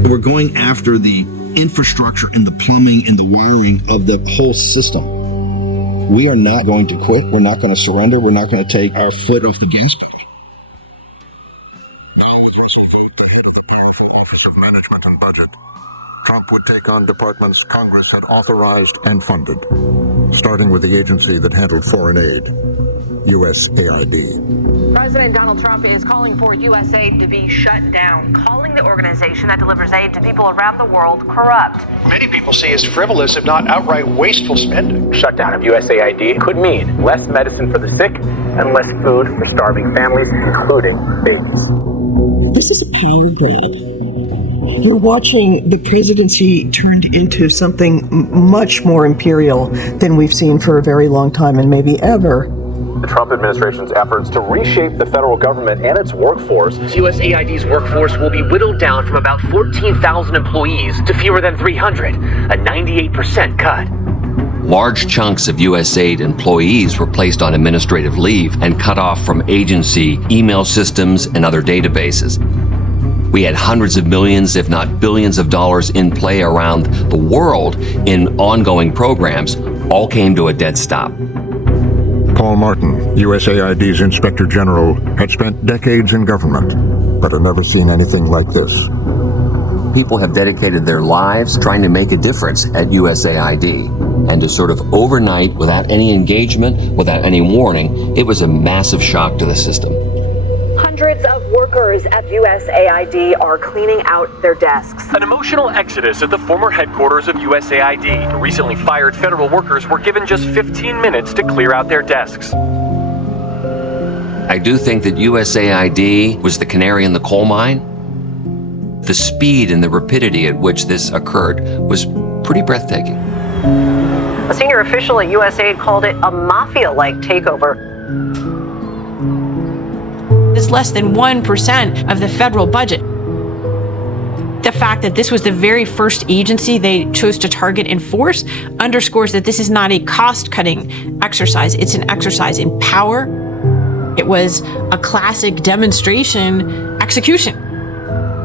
We're going after the infrastructure and the plumbing and the wiring of the whole system. We are not going to quit. We're not going to surrender. We're not going to take our foot off the gas pedal. Along with Russell Vought, the head of the powerful Office of Management and Budget, Trump would take on departments Congress had authorized and funded, starting with the agency that handled foreign aid, USAID. President Donald Trump is calling for USAID to be shut down, calling the organization that delivers aid to people around the world corrupt. Many people see as frivolous, if not outright wasteful spending. Shutdown of USAID could mean less medicine for the sick and less food for starving families, including babies. This is a power grab. You're watching the presidency turned into something much more imperial than we've seen for a very long time and maybe ever. The Trump administration's efforts to reshape the federal government and its workforce. USAID's workforce will be whittled down from about 14,000 employees to fewer than 300, a 98% cut. Large chunks of USAID employees were placed on administrative leave and cut off from agency email systems and other databases. We had hundreds of millions, if not billions of dollars in play around the world in ongoing programs, all came to a dead stop. Paul Martin, USAID's Inspector General, had spent decades in government, but had never seen anything like this. People have dedicated their lives trying to make a difference at USAID. And to sort of overnight, without any engagement, without any warning, it was a massive shock to the system. Hundreds of workers at USAID are cleaning out their desks. An emotional exodus at the former headquarters of USAID. The recently fired federal workers were given just 15 minutes to clear out their desks. I do think that USAID was the canary in the coal mine. The speed and the rapidity at which this occurred was pretty breathtaking. A senior official at USAID called it a mafia-like takeover. It's less than 1% of the federal budget. The fact that this was the very first agency they chose to target and force underscores that this is not a cost-cutting exercise. It's an exercise in power. It was a classic demonstration execution.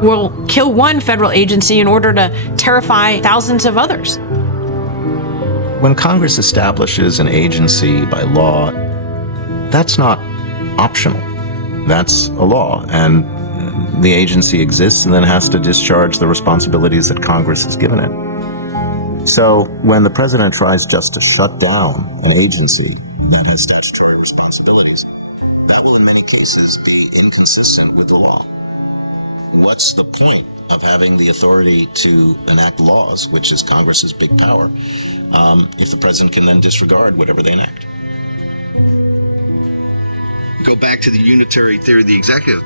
We'll kill one federal agency in order to terrify thousands of others. When Congress establishes an agency by law, that's not optional. That's a law, and the agency exists and then has to discharge the responsibilities that Congress has given it. So when the president tries just to shut down an agency that has statutory responsibilities, that will in many cases be inconsistent with the law. What's the point of having the authority to enact laws, which is Congress's big power, if the president can then disregard whatever they enact? Go back to the unitary theory of the executive.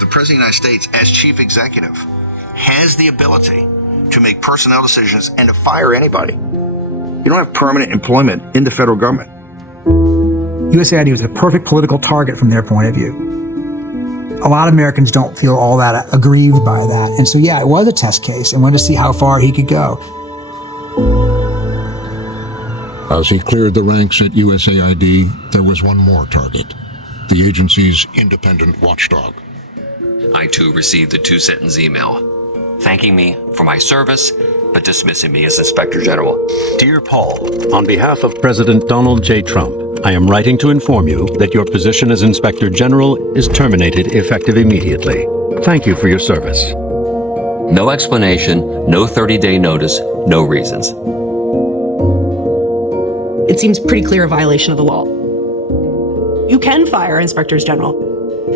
The President of the United States, as chief executive, has the ability to make personnel decisions and to fire anybody. You don't have permanent employment in the federal government. USAID was a perfect political target from their point of view. A lot of Americans don't feel all that aggrieved by that. And so, yeah, it was a test case and wanted to see how far he could go. As he cleared the ranks at USAID, there was one more target. The agency's independent watchdog. I too received a 2-sentence email thanking me for my service, but dismissing me as Inspector General. Dear Paul, on behalf of President Donald J. Trump, I am writing to inform you that your position as Inspector General is terminated effective immediately. Thank you for your service. No explanation, no 30-day notice, no reasons. It seems pretty clear a violation of the law. You can fire inspectors general,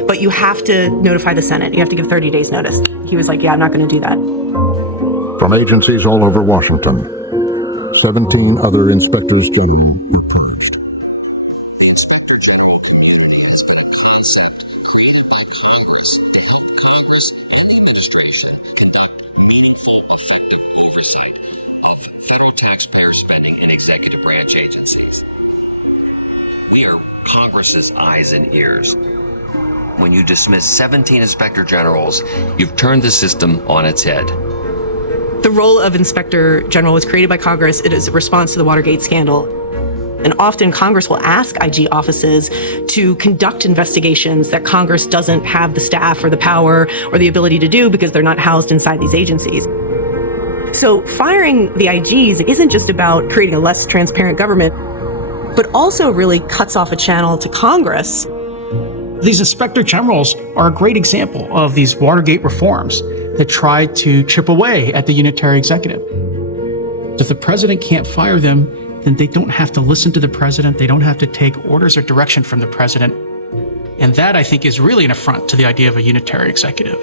but you have to notify the Senate. You have to give 30 days notice. He was like, yeah, I'm not going to do that. From agencies all over Washington, 17 other inspectors general were purged. The Inspector General community has been a concept created by Congress to help Congress and the administration conduct meaningful, effective oversight of federal taxpayer spending in executive branch agencies. We are Congress's eyes and ears. When you dismiss 17 inspector generals, you've turned the system on its head. The role of inspector general was created by Congress. It is a response to the Watergate scandal. And often Congress will ask IG offices to conduct investigations that Congress doesn't have the staff or the power or the ability to do because they're not housed inside these agencies. So firing the IGs isn't just about creating a less transparent government, but also really cuts off a channel to Congress. These inspector generals are a great example of these Watergate reforms that try to chip away at the unitary executive. If the president can't fire them, then they don't have to listen to the president. They don't have to take orders or direction from the president. And that, I think, is really an affront to the idea of a unitary executive.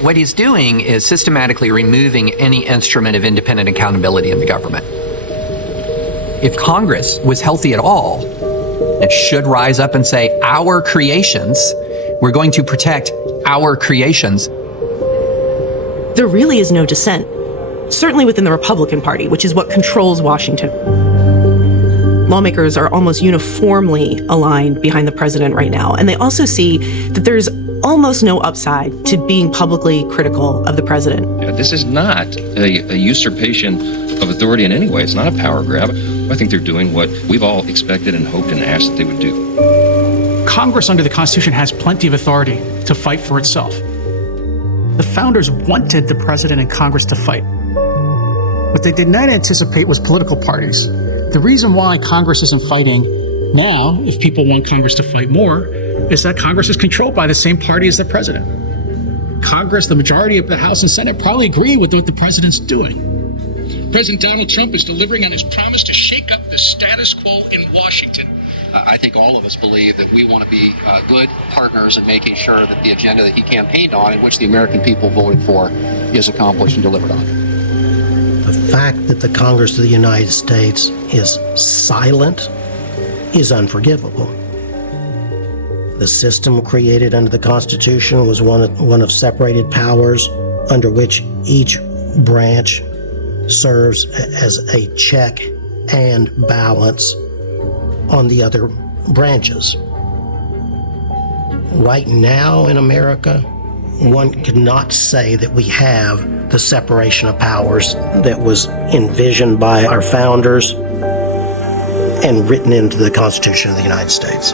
What he's doing is systematically removing any instrument of independent accountability in the government. If Congress was healthy at all, it should rise up and say, our creations, we're going to protect our creations. There really is no dissent, certainly within the Republican Party, which is what controls Washington. Lawmakers are almost uniformly aligned behind the president right now, and they also see that there's almost no upside to being publicly critical of the president. This is not a usurpation of authority in any way. It's not a power grab. I think they're doing what we've all expected and hoped and asked that they would do. Congress under the Constitution has plenty of authority to fight for itself. The founders wanted the president and Congress to fight. What they did not anticipate was political parties The reason why Congress isn't fighting now, if people want Congress to fight more, is that Congress is controlled by the same party as the president. Congress, the majority of the House and Senate, probably agree with what the president's doing. President Donald Trump is delivering on his promise to shake up the status quo in Washington. I think all of us believe that we want to be good partners in making sure that the agenda that he campaigned on, and which the American people voted for, is accomplished and delivered on. The fact that the Congress of the United States is silent is unforgivable. The system created under the Constitution was one of separated powers under which each branch serves as a check and balance on the other branches. Right now in America, one could not say that we have the separation of powers that was envisioned by our founders and written into the Constitution of the United States.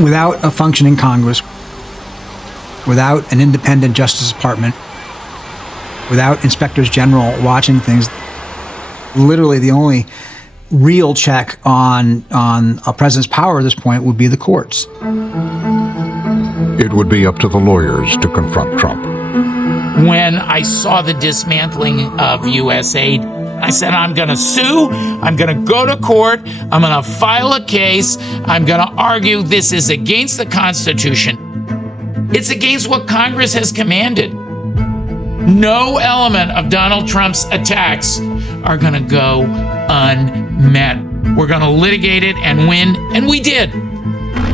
Without a functioning Congress, without an independent Justice Department, without inspectors general watching things, literally the only real check on a president's power at this point would be the courts. It would be up to the lawyers to confront Trump. When I saw the dismantling of USAID, I said, I'm going to sue, I'm going to go to court, I'm going to file a case, I'm going to argue this is against the Constitution. It's against what Congress has commanded. No element of Donald Trump's attacks are going to go unmet. We're going to litigate it and win, and we did.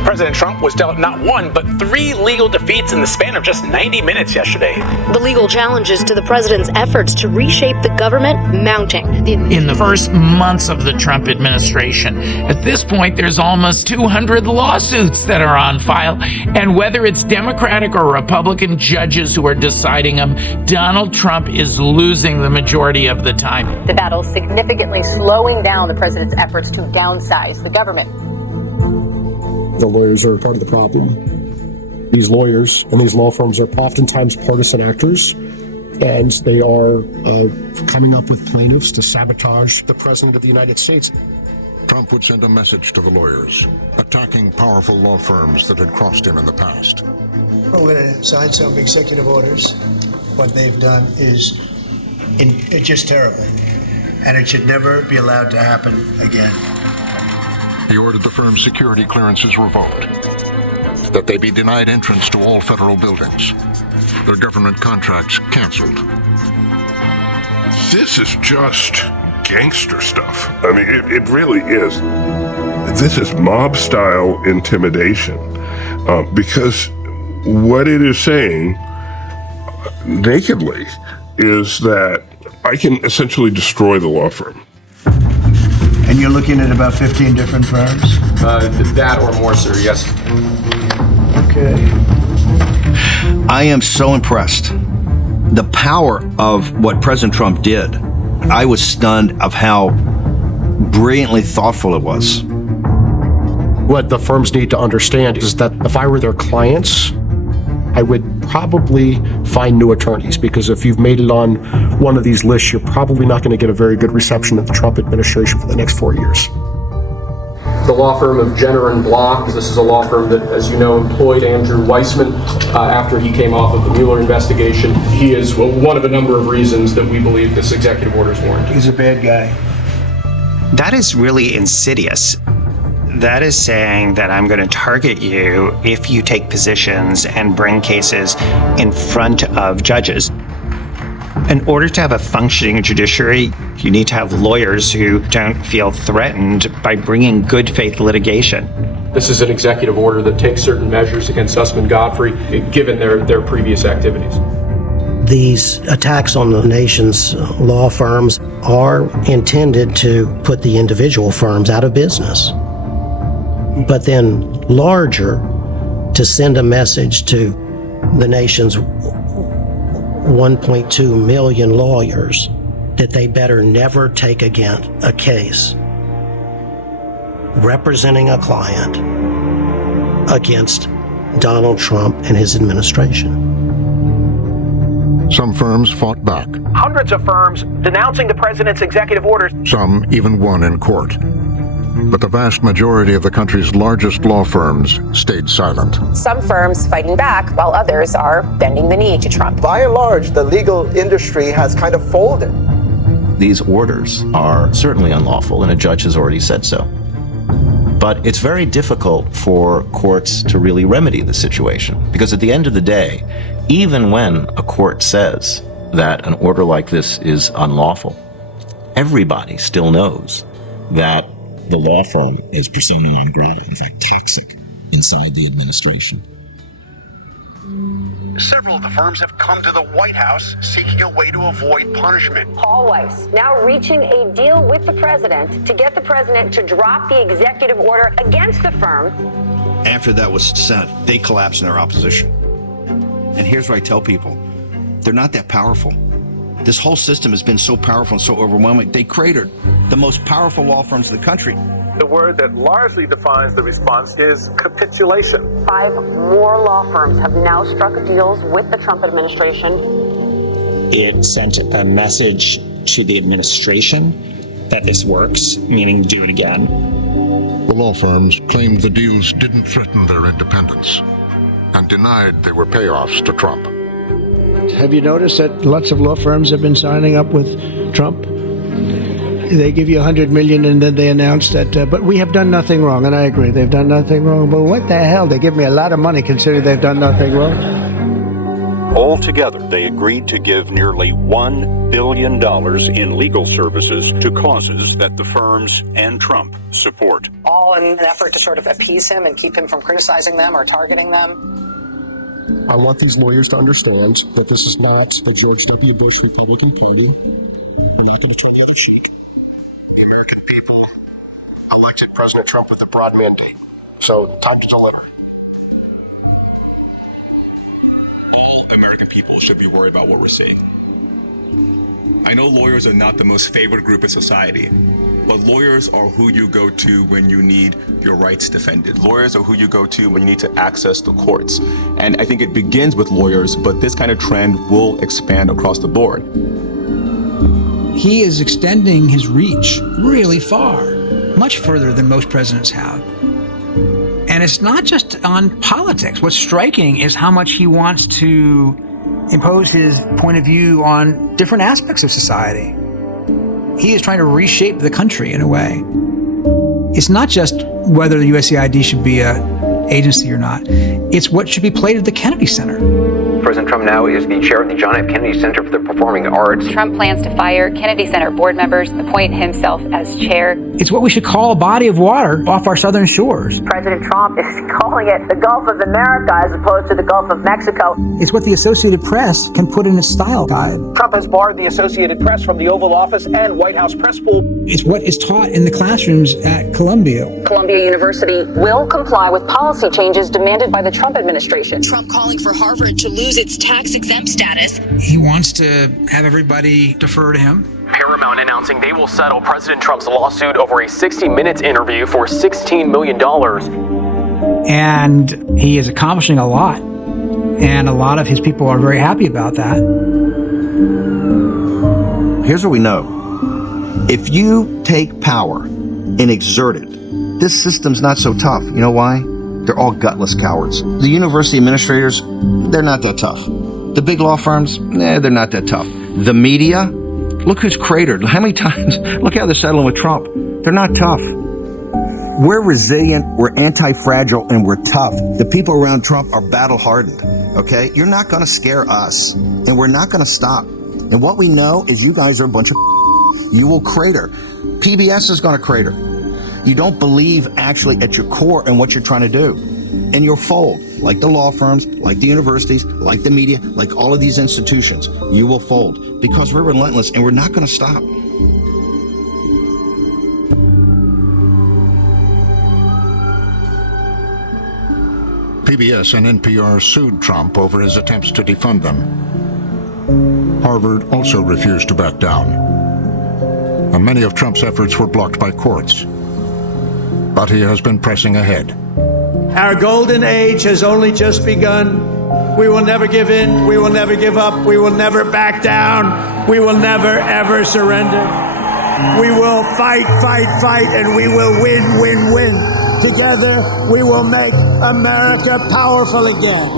President Trump was dealt not one, but 3 legal defeats in the span of just 90 minutes yesterday. The legal challenges to the president's efforts to reshape the government mounting. In the first months of the Trump administration, at this point, there's almost 200 lawsuits that are on file. And whether it's Democratic or Republican judges who are deciding them, Donald Trump is losing the majority of the time. The battle significantly slowing down the president's efforts to downsize the government. The lawyers are part of the problem. These lawyers and these law firms are oftentimes partisan actors, and they are coming up with plaintiffs to sabotage the President of the United States. Trump would send a message to the lawyers, attacking powerful law firms that had crossed him in the past. We're going to sign some executive orders. What they've done is just terrible, and it should never be allowed to happen again. He ordered the firm's security clearances revoked, that they be denied entrance to all federal buildings, their government contracts canceled. This is just gangster stuff. I mean, it really is. This is mob-style intimidation, because what it is saying nakedly is that I can essentially destroy the law firm. And you're looking at about 15 different firms? That or more, sir, yes. Okay. I am so impressed. The power of what President Trump did, I was stunned of how brilliantly thoughtful it was. What the firms need to understand is that if I were their clients, I would probably find new attorneys, because if you've made it on one of these lists, you're probably not going to get a very good reception of the Trump administration for the next 4 years. The law firm of Jenner and Block, this is a law firm that, as you know, employed Andrew Weissman after he came off of the Mueller investigation. He is one of a number of reasons that we believe this executive order is warranted. He's a bad guy. That is really insidious. That is saying that I'm going to target you if you take positions and bring cases in front of judges. In order to have a functioning judiciary, you need to have lawyers who don't feel threatened by bringing good faith litigation. This is an executive order that takes certain measures against Sussman Godfrey, given their previous activities. These attacks on the nation's law firms are intended to put the individual firms out of business. But then larger, to send a message to the nation's 1.2 million lawyers that they better never take again a case representing a client against Donald Trump and his administration. Some firms fought back. Hundreds of firms denouncing the president's executive orders. Some even won in court. But the vast majority of the country's largest law firms stayed silent. Some firms fighting back while others are bending the knee to Trump. By and large, the legal industry has kind of folded. These orders are certainly unlawful, and a judge has already said so. But it's very difficult for courts to really remedy the situation, because at the end of the day, even when a court says that an order like this is unlawful, everybody still knows that the law firm is persona non grata, in fact toxic, inside the administration. Several of the firms have come to the White House seeking a way to avoid punishment. Paul Weiss now reaching a deal with the president to get the president to drop the executive order against the firm. After that was said, they collapsed in their opposition. And here's what I tell people. They're not that powerful. This whole system has been so powerful and so overwhelming. They cratered the most powerful law firms in the country. The word that largely defines the response is capitulation. 5 more law firms have now struck deals with the Trump administration. It sent a message to the administration that this works, meaning do it again. The law firms claimed the deals didn't threaten their independence and denied they were payoffs to Trump. Have you noticed that lots of law firms have been signing up with Trump? They give you $100 million and then they announce that, but we have done nothing wrong. And I agree, they've done nothing wrong. But what the hell? They give me a lot of money considering they've done nothing wrong. Altogether, they agreed to give nearly $1 billion in legal services to causes that the firms and Trump support. All in an effort to sort of appease him and keep him from criticizing them or targeting them. I want these lawyers to understand that this is not the George W. Bush Republican Party. I'm not going to tell the other shit. The American people elected President Trump with a broad mandate. So, time to deliver. All American people should be worried about what we're saying. I know lawyers are not the most favored group in society, but lawyers are who you go to when you need your rights defended. Lawyers are who you go to when you need to access the courts. And I think it begins with lawyers, but this kind of trend will expand across the board. He is extending his reach really far, much further than most presidents have. And it's not just on politics. What's striking is how much he wants to impose his point of view on different aspects of society. He is trying to reshape the country in a way. It's not just whether the USAID should be an agency or not. It's what should be played at the Kennedy Center. President Trump now is the chair of the John F. Kennedy Center for the Performing Arts. Trump plans to fire Kennedy Center board members, appoint himself as chair. It's what we should call a body of water off our southern shores. President Trump is calling it the Gulf of America as opposed to the Gulf of Mexico. It's what the Associated Press can put in its style guide. Trump has barred the Associated Press from the Oval Office and White House press pool. It's what is taught in the classrooms at Columbia. Columbia University will comply with policy changes demanded by the Trump administration. Trump calling for Harvard to lose its tax-exempt status. He wants to have everybody defer to him. Paramount announcing they will settle President Trump's lawsuit over a 60 Minutes interview for $16 million. And he is accomplishing a lot. And a lot of his people are very happy about that. Here's what we know. If you take power and exert it, this system's not so tough. You know why? They're all gutless cowards. The university administrators, they're not that tough. The big law firms, they're not that tough. The media, look who's cratered. How many times, look how they're settling with Trump. They're not tough. We're resilient, we're anti-fragile, and we're tough. The people around Trump are battle-hardened, okay? You're not gonna scare us, and we're not gonna stop. And what we know is you guys are a bunch of you will crater. PBS is gonna crater. You don't believe actually at your core in what you're trying to do. And you'll fold, like the law firms, like the universities, like the media, like all of these institutions. You will fold because we're relentless and we're not going to stop. PBS and NPR sued Trump over his attempts to defund them. Harvard also refused to back down. And many of Trump's efforts were blocked by courts. But he has been pressing ahead. Our golden age has only just begun. We will never give in. We will never give up. We will never back down. We will never, ever surrender. We will fight, fight, fight, and we will win, win, win. Together, we will make America powerful again.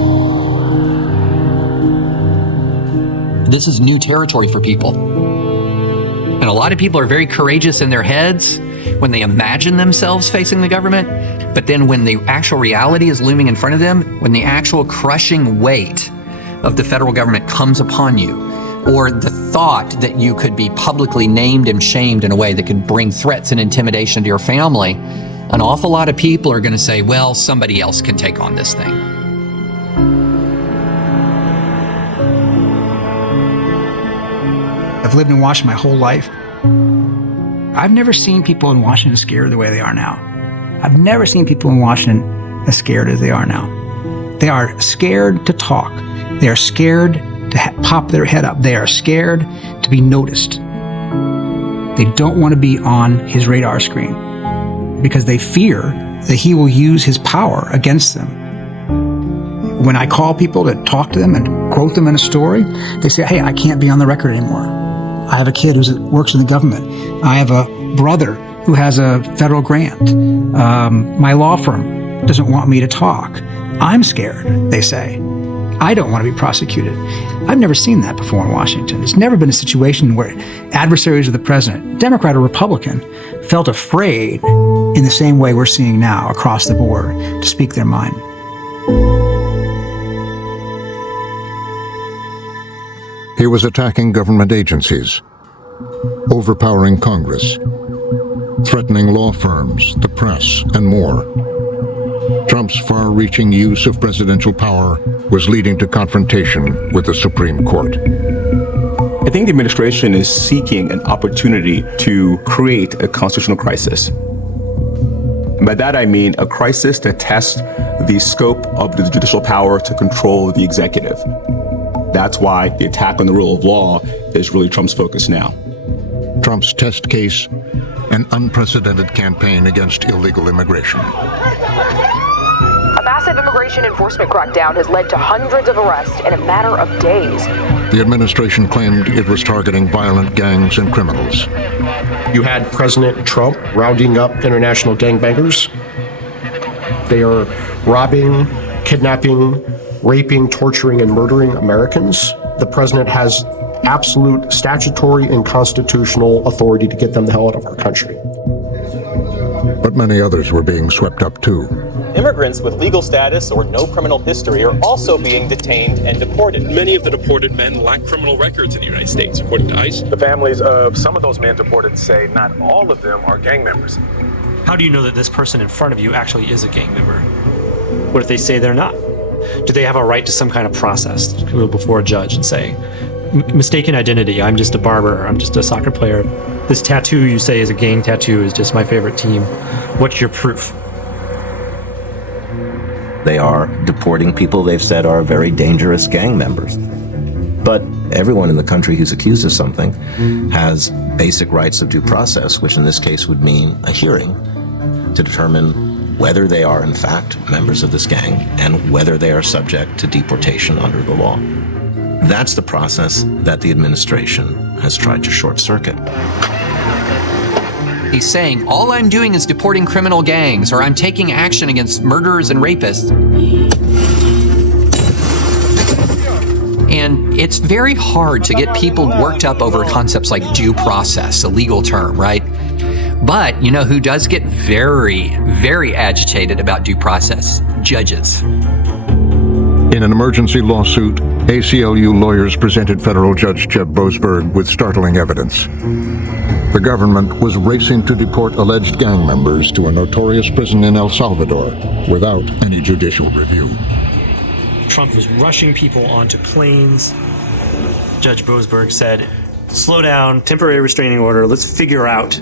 This is new territory for people. And a lot of people are very courageous in their heads when they imagine themselves facing the government. But then when the actual reality is looming in front of them, when the actual crushing weight of the federal government comes upon you, or the thought that you could be publicly named and shamed in a way that could bring threats and intimidation to your family, an awful lot of people are going to say, well, somebody else can take on this thing. I've lived in Washington my whole life. I've never seen people in Washington scared the way they are now. I've never seen people in Washington as scared as they are now. They are scared to talk. They are scared to pop their head up. They are scared to be noticed. They don't want to be on his radar screen because they fear that he will use his power against them. When I call people to talk to them and quote them in a story, they say, hey, I can't be on the record anymore. I have a kid who works in the government. I have a brother who has a federal grant. My law firm doesn't want me to talk. I'm scared, they say. I don't want to be prosecuted. I've never seen that before in Washington. There's never been a situation where adversaries of the president, Democrat or Republican, felt afraid in the same way we're seeing now across the board to speak their mind. He was attacking government agencies, overpowering Congress, threatening law firms, the press, and more. Trump's far-reaching use of presidential power was leading to confrontation with the Supreme Court. I think the administration is seeking an opportunity to create a constitutional crisis. And by that I mean a crisis to test the scope of the judicial power to control the executive. That's why the attack on the rule of law is really Trump's focus now. Trump's test case, an unprecedented campaign against illegal immigration. A massive immigration enforcement crackdown has led to hundreds of arrests in a matter of days. The administration claimed it was targeting violent gangs and criminals. You had President Trump rounding up international gangbangers. They are robbing, kidnapping, raping, torturing, and murdering Americans. The president has absolute statutory and constitutional authority to get them the hell out of our country. But many others were being swept up too. Immigrants with legal status or no criminal history are also being detained and deported. Many of the deported men lack criminal records in the United States, according to ICE. The families of some of those men deported say not all of them are gang members. How do you know that this person in front of you actually is a gang member? What if they say they're not? Do they have a right to some kind of process to go before a judge and say, mistaken identity, I'm just a barber, I'm just a soccer player. This tattoo you say is a gang tattoo is just my favorite team. What's your proof? They are deporting people they've said are very dangerous gang members. But everyone in the country who's accused of something has basic rights of due process, which in this case would mean a hearing to determine whether they are in fact members of this gang and whether they are subject to deportation under the law. That's the process that the administration has tried to short circuit. He's saying, all I'm doing is deporting criminal gangs, or I'm taking action against murderers and rapists. And it's very hard to get people worked up over concepts like due process, a legal term, right? But you know who does get very, very agitated about due process? Judges. In an emergency lawsuit, ACLU lawyers presented federal Judge Jeb Boasberg with startling evidence. The government was racing to deport alleged gang members to a notorious prison in El Salvador without any judicial review. Trump was rushing people onto planes. Judge Boasberg said, slow down, temporary restraining order, let's figure out,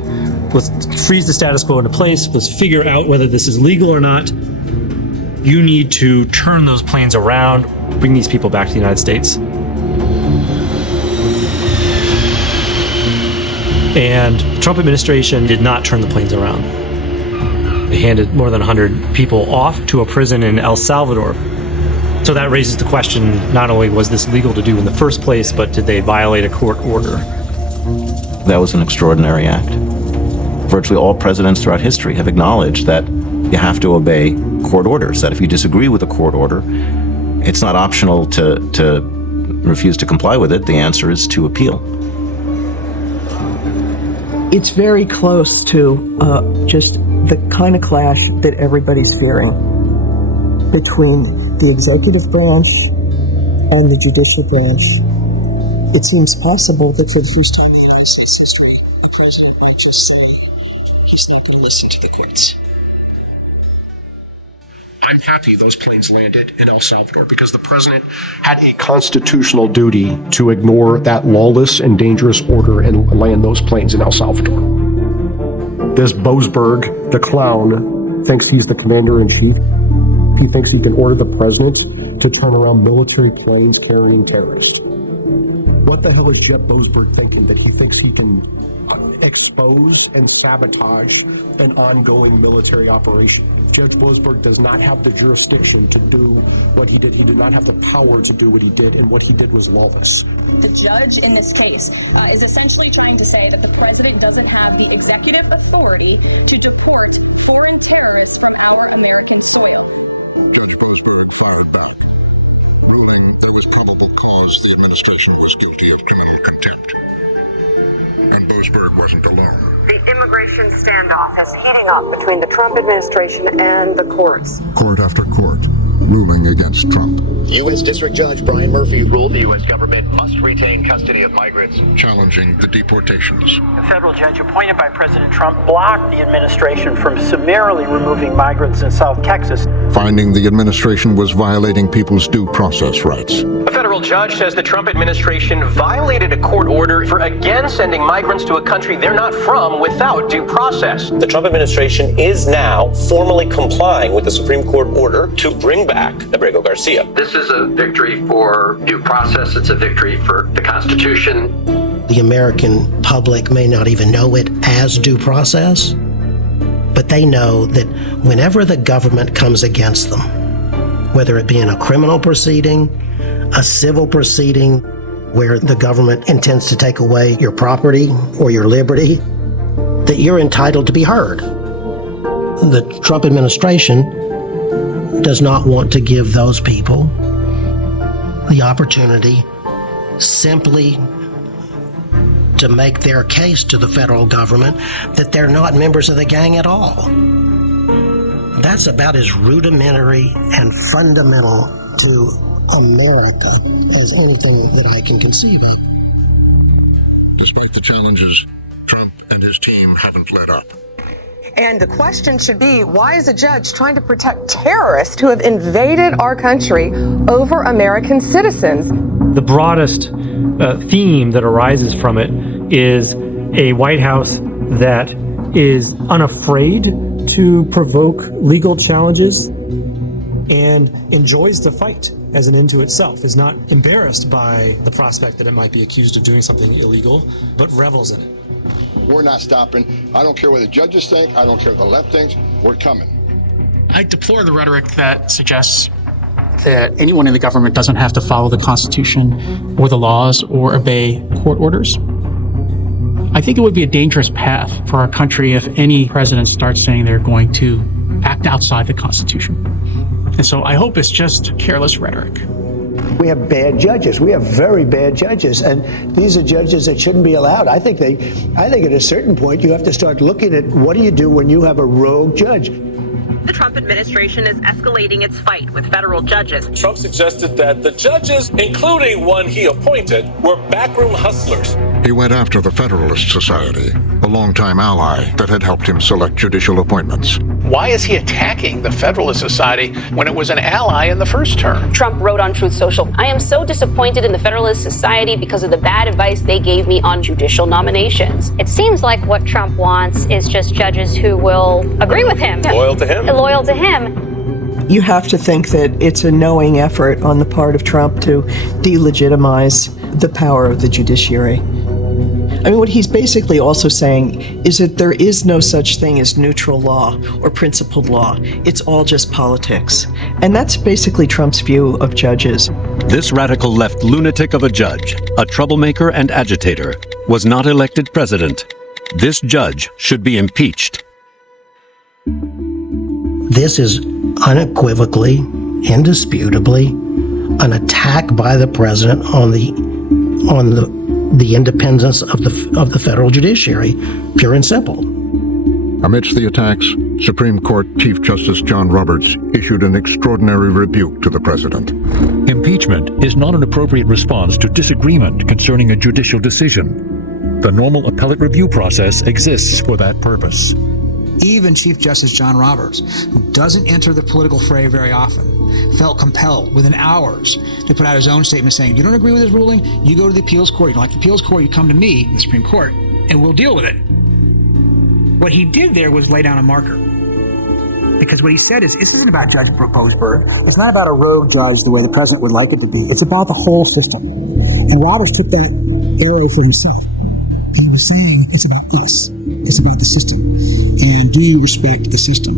let's freeze the status quo into place, let's figure out whether this is legal or not. You need to turn those planes around, bring these people back to the United States. And the Trump administration did not turn the planes around. They handed more than 100 people off to a prison in El Salvador. So that raises the question, not only was this legal to do in the first place, but did they violate a court order? That was an extraordinary act. Virtually all presidents throughout history have acknowledged that you have to obey court orders, that if you disagree with a court order, it's not optional to refuse to comply with it. The answer is to appeal. It's very close to just the kind of clash that everybody's fearing between the executive branch and the judicial branch. It seems possible that for the first time in United States history, the president might just say he's not going to listen to the courts. I'm happy those planes landed in El Salvador because the president had a constitutional duty to ignore that lawless and dangerous order and land those planes in El Salvador. This Boasberg, the clown, thinks he's the commander-in-chief. He thinks he can order the president to turn around military planes carrying terrorists. What the hell is Jeb Boasberg thinking, that he thinks he can expose and sabotage an ongoing military operation? Judge Boasberg does not have the jurisdiction to do what he did. He did not have the power to do what he did, and what he did was lawless. The judge in this case is essentially trying to say that the president doesn't have the executive authority to deport foreign terrorists from our American soil. Judge Boasberg fired back, ruling there was probable cause the administration was guilty of criminal contempt. And Boasberg wasn't alone. The immigration standoff is heating up between the Trump administration and the courts. Court after court, ruling against Trump. U.S. District Judge Brian Murphy ruled the U.S. government must retain custody of migrants, challenging the deportations. A federal judge appointed by President Trump blocked the administration from summarily removing migrants in South Texas, finding the administration was violating people's due process rights. A federal judge says the Trump administration violated a court order for again sending migrants to a country they're not from without due process. The Trump administration is now formally complying with the Supreme Court order to bring back Abrego Garcia. This is a victory for due process. It's a victory for the Constitution. The American public may not even know it as due process, but they know that whenever the government comes against them, whether it be in a criminal proceeding, a civil proceeding, where the government intends to take away your property or your liberty, that you're entitled to be heard. The Trump administration does not want to give those people the opportunity simply to make their case to the federal government that they're not members of the gang at all. That's about as rudimentary and fundamental to America as anything that I can conceive of. Despite the challenges, Trump and his team haven't let up. And the question should be, why is a judge trying to protect terrorists who have invaded our country over American citizens? The broadest theme that arises from it is a White House that is unafraid to provoke legal challenges and enjoys the fight as an end to itself, is not embarrassed by the prospect that it might be accused of doing something illegal, but revels in it. We're not stopping. I don't care what the judges think. I don't care what the left thinks. We're coming. I deplore the rhetoric that suggests that anyone in the government doesn't have to follow the Constitution or the laws or obey court orders. I think it would be a dangerous path for our country if any president starts saying they're going to act outside the Constitution. And so I hope it's just careless rhetoric. We have bad judges. We have very bad judges, and these are judges that shouldn't be allowed. I think at a certain point you have to start looking at what do you do when you have a rogue judge. The Trump administration is escalating its fight with federal judges. Trump suggested that the judges, including one he appointed, were backroom hustlers. He went after the Federalist Society, a longtime ally that had helped him select judicial appointments. Why is he attacking the Federalist Society when it was an ally in the first term? Trump wrote on Truth Social, "I am so disappointed in the Federalist Society because of the bad advice they gave me on judicial nominations." It seems like what Trump wants is just judges who will agree with him. Loyal to him. Loyal to him. You have to think that it's a knowing effort on the part of Trump to delegitimize the power of the judiciary. I mean, what he's basically also saying is that there is no such thing as neutral law or principled law. It's all just politics. And that's basically Trump's view of judges. This radical left lunatic of a judge, a troublemaker and agitator, was not elected president. This judge should be impeached. This is unequivocally, indisputably, an attack by the president on the independence of the federal judiciary, pure and simple. Amidst the attacks, Supreme Court Chief Justice John Roberts issued an extraordinary rebuke to the president. Impeachment is not an appropriate response to disagreement concerning a judicial decision. The normal appellate review process exists for that purpose. Even Chief Justice John Roberts, who doesn't enter the political fray very often, felt compelled within hours to put out his own statement saying, you don't agree with this ruling, you go to the appeals court. You don't like the appeals court, you come to me, the Supreme Court, and we'll deal with it. What he did there was lay down a marker. Because what he said is, this isn't about Judge Boasberg. It's not about a rogue judge the way the president would like it to be. It's about the whole system. And Roberts took that arrow for himself. He was saying, it's about us. It's about the system. And do you respect the system?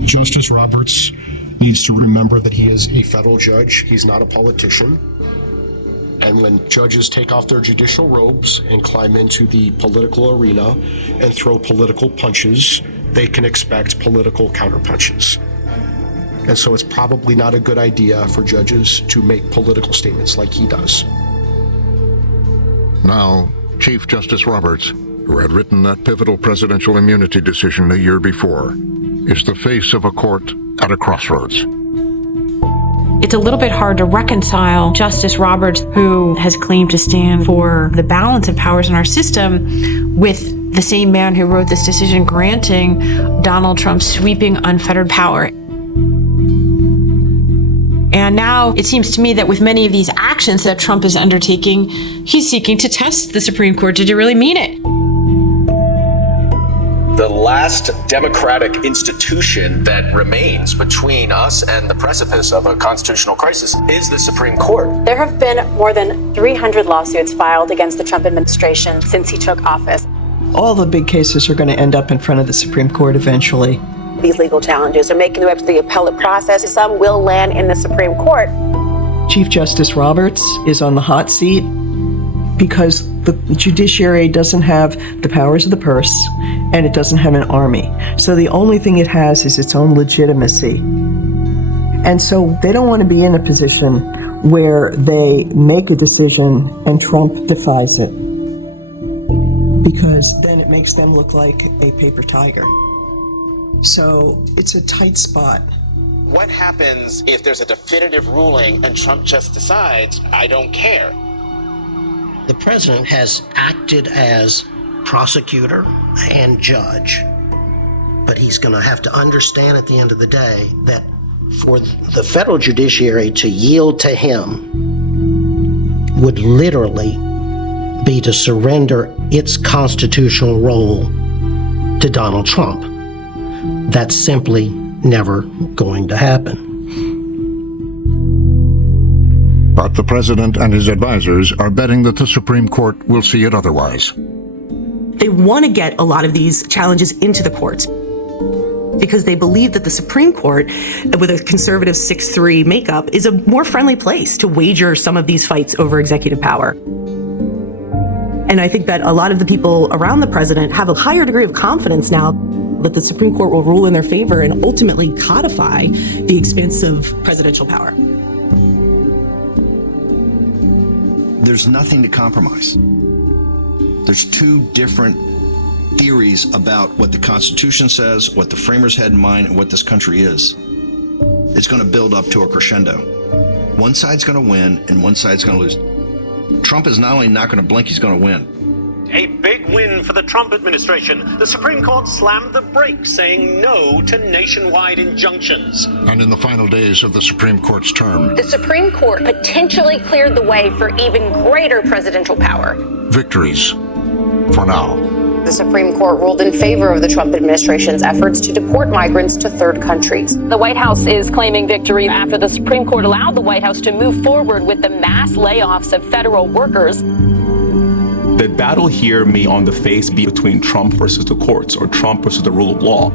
Justice Roberts needs to remember that he is a federal judge. He's not a politician. And when judges take off their judicial robes and climb into the political arena and throw political punches, they can expect political counterpunches. And so it's probably not a good idea for judges to make political statements like he does. Now, Chief Justice Roberts, who had written that pivotal presidential immunity decision a year before, is the face of a court at a crossroads. It's a little bit hard to reconcile Justice Roberts, who has claimed to stand for the balance of powers in our system, with the same man who wrote this decision granting Donald Trump sweeping unfettered power. And now it seems to me that with many of these actions that Trump is undertaking, he's seeking to test the Supreme Court. Did you really mean it? The last democratic institution that remains between us and the precipice of a constitutional crisis is the Supreme Court. There have been more than 300 lawsuits filed against the Trump administration since he took office. All the big cases are going to end up in front of the Supreme Court eventually. These legal challenges are making their way through the appellate process. Some will land in the Supreme Court. Chief Justice Roberts is on the hot seat because the judiciary doesn't have the powers of the purse and it doesn't have an army. So the only thing it has is its own legitimacy. And so they don't want to be in a position where they make a decision and Trump defies it, because then it makes them look like a paper tiger. So it's a tight spot. What happens if there's a definitive ruling and Trump just decides, I don't care? The president has acted as prosecutor and judge, but he's going to have to understand at the end of the day that for the federal judiciary to yield to him would literally be to surrender its constitutional role to Donald Trump. That's simply never going to happen. But the president and his advisors are betting that the Supreme Court will see it otherwise. They want to get a lot of these challenges into the courts because they believe that the Supreme Court, with a conservative 6-3 makeup, is a more friendly place to wager some of these fights over executive power. And I think that a lot of the people around the president have a higher degree of confidence now that the Supreme Court will rule in their favor and ultimately codify the expansive presidential power. There's nothing to compromise. There's two different theories about what the Constitution says, what the framers had in mind, and what this country is. It's going to build up to a crescendo. One side's going to win, and one side's going to lose. Trump is not only not going to blink, he's going to win. A big win for the Trump administration. The Supreme Court slammed the brakes, saying no to nationwide injunctions. And in the final days of the Supreme Court's term, The Supreme Court potentially cleared the way for even greater presidential power. victories for now. The Supreme Court ruled in favor of the Trump administration's efforts to deport migrants to third countries. The White House is claiming victory after the Supreme Court allowed the White House to move forward with the mass layoffs of federal workers. The battle here may on the face be between Trump versus the courts or Trump versus the rule of law.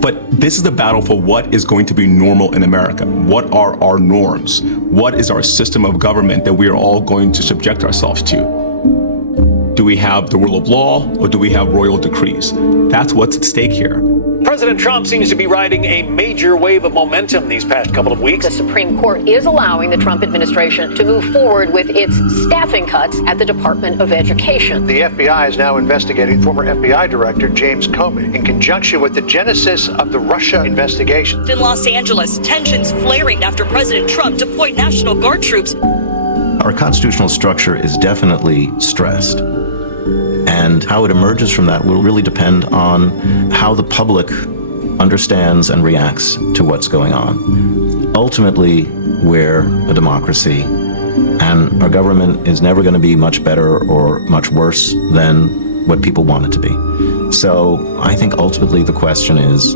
But this is the battle for what is going to be normal in America. What are our norms? What is our system of government that we are all going to subject ourselves to? Do we have the rule of law or do we have royal decrees? That's what's at stake here. President Trump seems to be riding a major wave of momentum these past couple of weeks. The Supreme Court is allowing the Trump administration to move forward with its staffing cuts at the Department of Education. The FBI is now investigating former FBI Director James Comey in conjunction with the genesis of the Russia investigation. In Los Angeles, tensions flaring after President Trump deployed National Guard troops. Our constitutional structure is definitely stressed. And how it emerges from that will really depend on how the public understands and reacts to what's going on. Ultimately, we're a democracy, and our government is never going to be much better or much worse than what people want it to be. So I think ultimately the question is,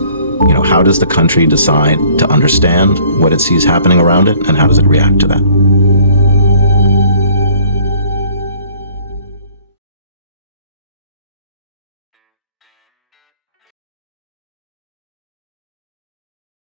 how does the country decide to understand what it sees happening around it, and how does it react to that?